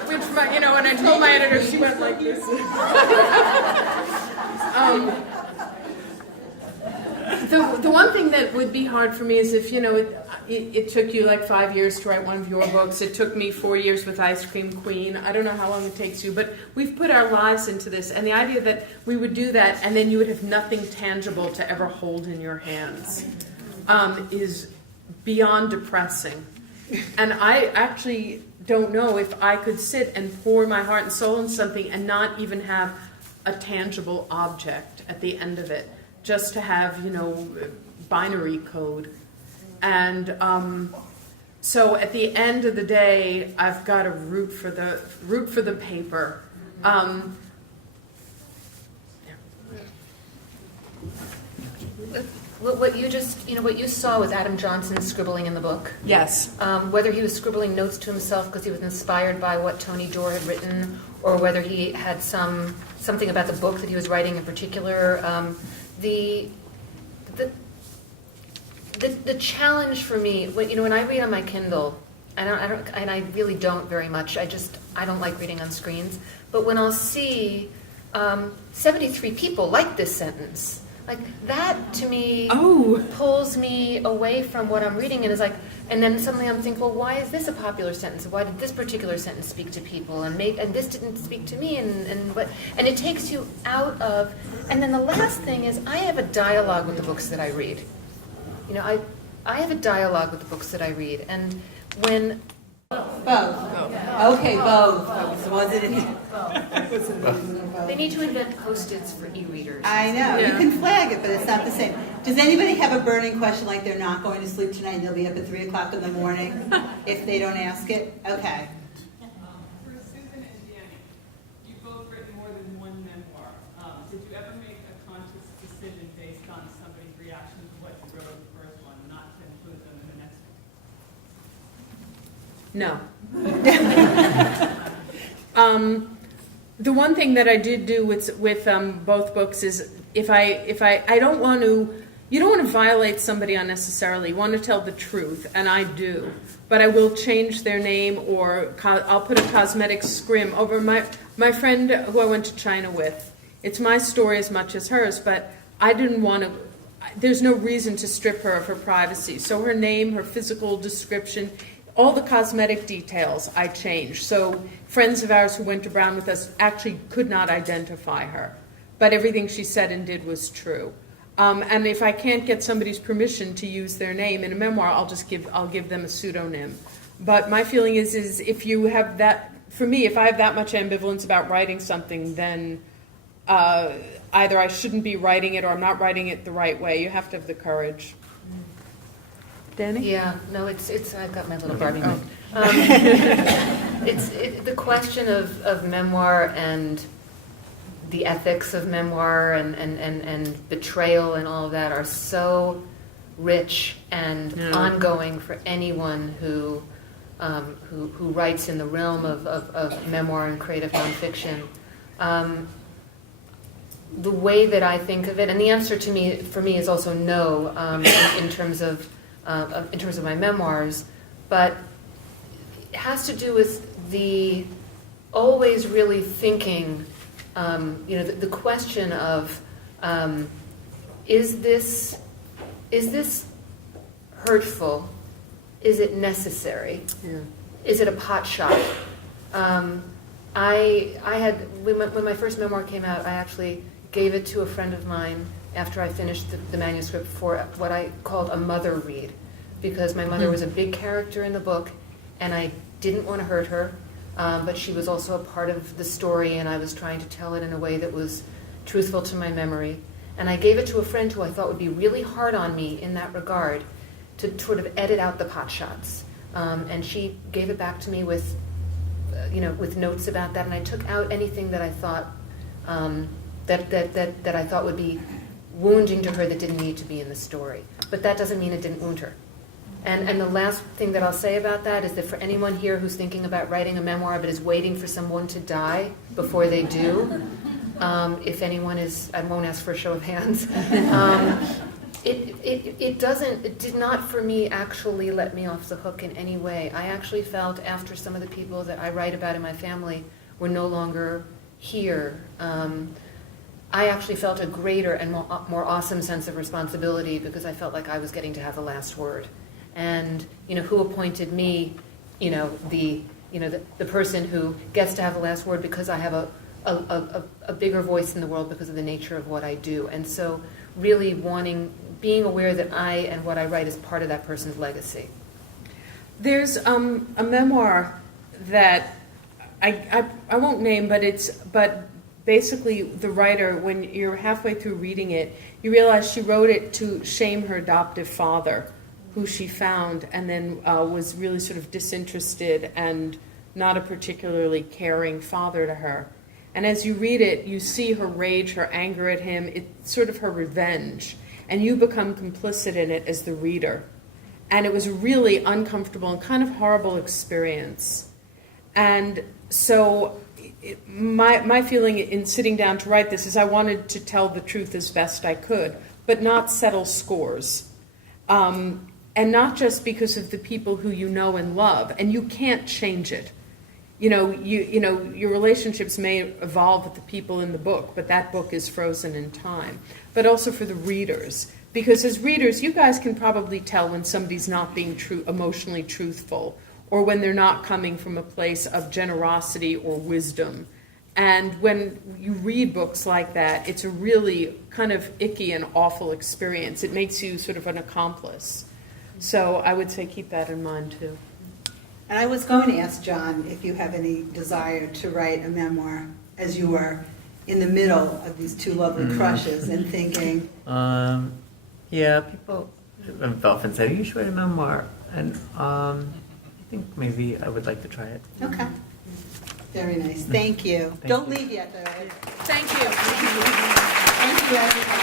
Which, when I told my editor, she went like this. The one thing that would be hard for me is if, it took you like 5 years to write one of your books. It took me 4 years with Ice Cream Queen. I don't know how long it takes you, but we've put our lives into this. And the idea that we would do that and then you would have nothing tangible to ever hold in your hands is beyond depressing. And I actually don't know if I could sit and pour my heart and soul in something and not even have a tangible object at the end of it. Just to have, binary code. And so at the end of the day, I've got to root for the paper. What you saw was Adam Johnson scribbling in the book. Yes. Whether he was scribbling notes to himself because he was inspired by what Tony Doerr had written, or whether he had something about the book that he was writing in particular. The challenge for me, when I read on my Kindle, I really don't very much. I don't like reading on screens. But when I'll see 73 people like this sentence, like that to me pulls me away from what I'm reading, and then suddenly I'm thinking, well, why is this a popular sentence? Why did this particular sentence speak to people, and this didn't speak to me, and it takes you out of. And then the last thing is, I have a dialogue with the books that I read. I have a dialogue with the books that I read, and when Both. Okay, both. So was it in? they need to invent Post-its for e-readers. I know. You can flag it, but it's not the same. Does anybody have a burning question, like they're not going to sleep tonight and they'll be up at 3 o'clock in the morning if they don't ask it? Okay. For Susan and Danny, you've both written more than one memoir. Did you ever make a conscious decision based on somebody's reaction to what you wrote in the first one, not to include them in the next one? No. The one thing that I did do with both books is I don't want to. You don't want to violate somebody unnecessarily. You want to tell the truth, and I do. But I will change their name, or I'll put a cosmetic scrim over my friend who I went to China with. It's my story as much as hers, but I didn't want to. There's no reason to strip her of her privacy. So her name, her physical description, all the cosmetic details I changed. So friends of ours who went to Brown with us actually could not identify her, but everything she said and did was true. And if I can't get somebody's permission to use their name in a memoir, I'll give them a pseudonym. But my feeling is if you have that, for me, if I have that much ambivalence about writing something, then either I shouldn't be writing it or I'm not writing it the right way. You have to have the courage. Danny? Yeah, no, it's I've got my little Barbie mic. It's the question of memoir and the ethics of memoir and betrayal and all of that are so rich and ongoing for anyone who writes in the realm of memoir and creative nonfiction. The way that I think of it, and the answer for me is also no in terms of my memoirs, but it has to do with the always really thinking the question of is this hurtful? Is it necessary? Yeah. Is it a pot shot? I had when my first memoir came out, I actually gave it to a friend of mine after I finished the manuscript for what I called a mother read, because my mother was a big character in the book, and I didn't want to hurt her, but she was also a part of the story, and I was trying to tell it in a way that was truthful to my memory. And I gave it to a friend who I thought would be really hard on me in that regard, to sort of edit out the pot shots. And she gave it back to me with, with notes about that, and I took out anything that I thought that I thought would be wounding to her that didn't need to be in the story. But that doesn't mean it didn't wound her. And the last thing that I'll say about that is that for anyone here who's thinking about writing a memoir but is waiting for someone to die before they do, if anyone is, I won't ask for a show of hands, it did not for me actually let me off the hook in any way. I actually felt after some of the people that I write about in my family were no longer here, I actually felt a greater and more awesome sense of responsibility, because I felt like I was getting to have the last word. And who appointed me, the person who gets to have the last word, because I have a bigger voice in the world because of the nature of what I do. And so really being aware that I and what I write is part of that person's legacy. There's a memoir that I won't name, but basically the writer, when you're halfway through reading it, you realize she wrote it to shame her adoptive father, who she found and then was really sort of disinterested and not a particularly caring father to her. And as you read it, you see her rage, her anger at him. It's sort of her revenge. And you become complicit in it as the reader. And it was a really uncomfortable and kind of horrible experience. And so my feeling in sitting down to write this is I wanted to tell the truth as best I could, but not settle scores. And not just because of the people who you know and love, and you can't change it. Your relationships may evolve with the people in the book, but that book is frozen in time. But also for the readers, because as readers, you guys can probably tell when somebody's not being emotionally truthful, or when they're not coming from a place of generosity or wisdom. And when you read books like that, it's a really kind of icky and awful experience. It makes you sort of an accomplice. So I would say keep that in mind too. And I was going to ask John if you have any desire to write a memoir as you were in the middle of these two lovely crushes and thinking. Yeah, people have often said, you should write a memoir. And I think maybe I would like to try it. Okay. Very nice. Thank you. Don't leave yet, though. Thank you. Thank you, everybody.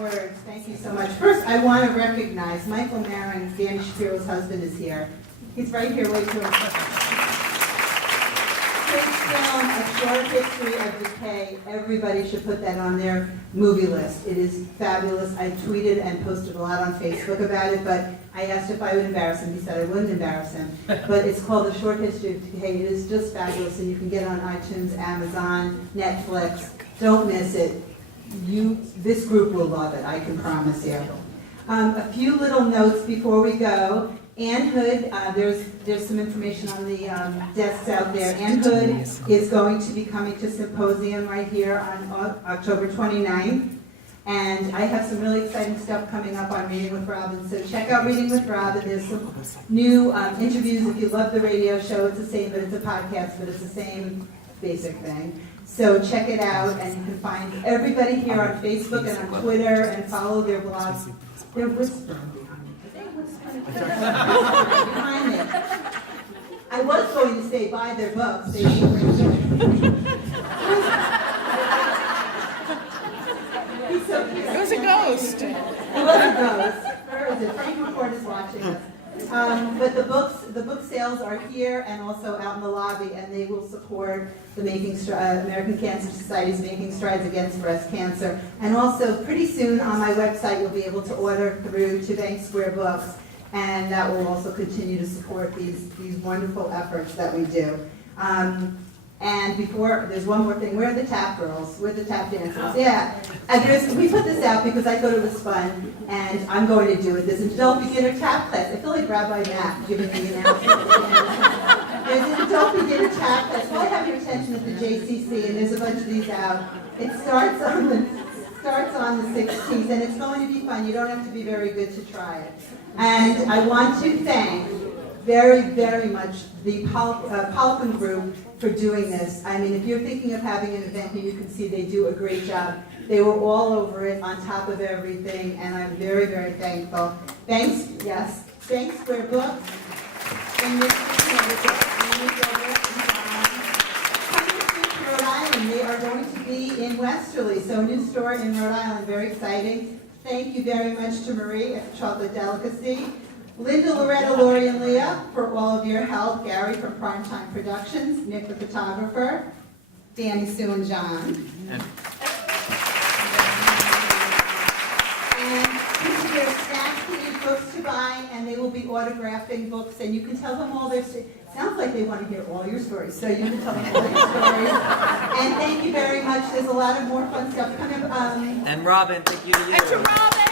Words. Thank you so much. First, I want to recognize Michael Marin, Danny Shapiro's husband, is here. He's right here waiting for us. His film, A Short History of Decay, everybody should put that on their movie list. It is fabulous. I tweeted and posted a lot on Facebook about it, but I asked if I would embarrass him. He said I wouldn't embarrass him. But it's called A Short History of Decay. It is just fabulous, and you can get it on iTunes, Amazon, Netflix. Don't miss it. This group will love it, I can promise you. A few little notes before we go. Ann Hood, there's some information on the desks out there. Ann Hood is going to be coming to Symposium right here on October 29th. And I have some really exciting stuff coming up on Reading with Robin. So check out Reading with Robin. There's some new interviews. If you love the radio show, it's the same, but it's a podcast, but it's the same basic thing. So check it out, and you can find everybody here on Facebook and on Twitter, and follow their blogs. They're whispering behind me. I was going to say buy their books. They It was a ghost. It was a ghost. Where is it? Frank McCord is watching us. But the book sales are here and also out in the lobby, and they will support the American Cancer Society's Making Strides Against Breast Cancer. And also, pretty soon on my website, you'll be able to order through 2 Bank Square Books. and that will also continue to support these wonderful efforts that we do. And before, there's one more thing. We're the tap girls. We're the tap dancers. Yeah. And we put this out because I thought it was fun, and I'm going to do it. There's an adult beginner tap class. I feel like Rabbi Matt giving the announcement. There's an adult beginner tap class. Well, I have your attention at the JCC, and there's a bunch of these out. It starts on the 16th, and it's going to be fun. You don't have to be very good to try it. And I want to thank very, very much the Poliquin Group for doing this. I mean, if you're thinking of having an event here, you can see they do a great job. They were all over it, on top of everything, and I'm very, very thankful. Thanks, yes, Thanks Square Books. And this Rhode Island, they are going to be in Westerly, so new store in Rhode Island, very exciting. Thank you very much to Marie at Chocolate Delicacy. Linda, Loretta, Lori, and Leah for all of your help. Gary from Primetime Productions, Nick the photographer, Danny, Sue, and John. And there's snacks for these books to buy, and they will be autographing books, and you can tell them all their stories. Sounds like they want to hear all your stories, so you can tell them all your stories. And thank you very much. There's a lot of more fun stuff coming up. And Robin, thank you to you. And to Robin!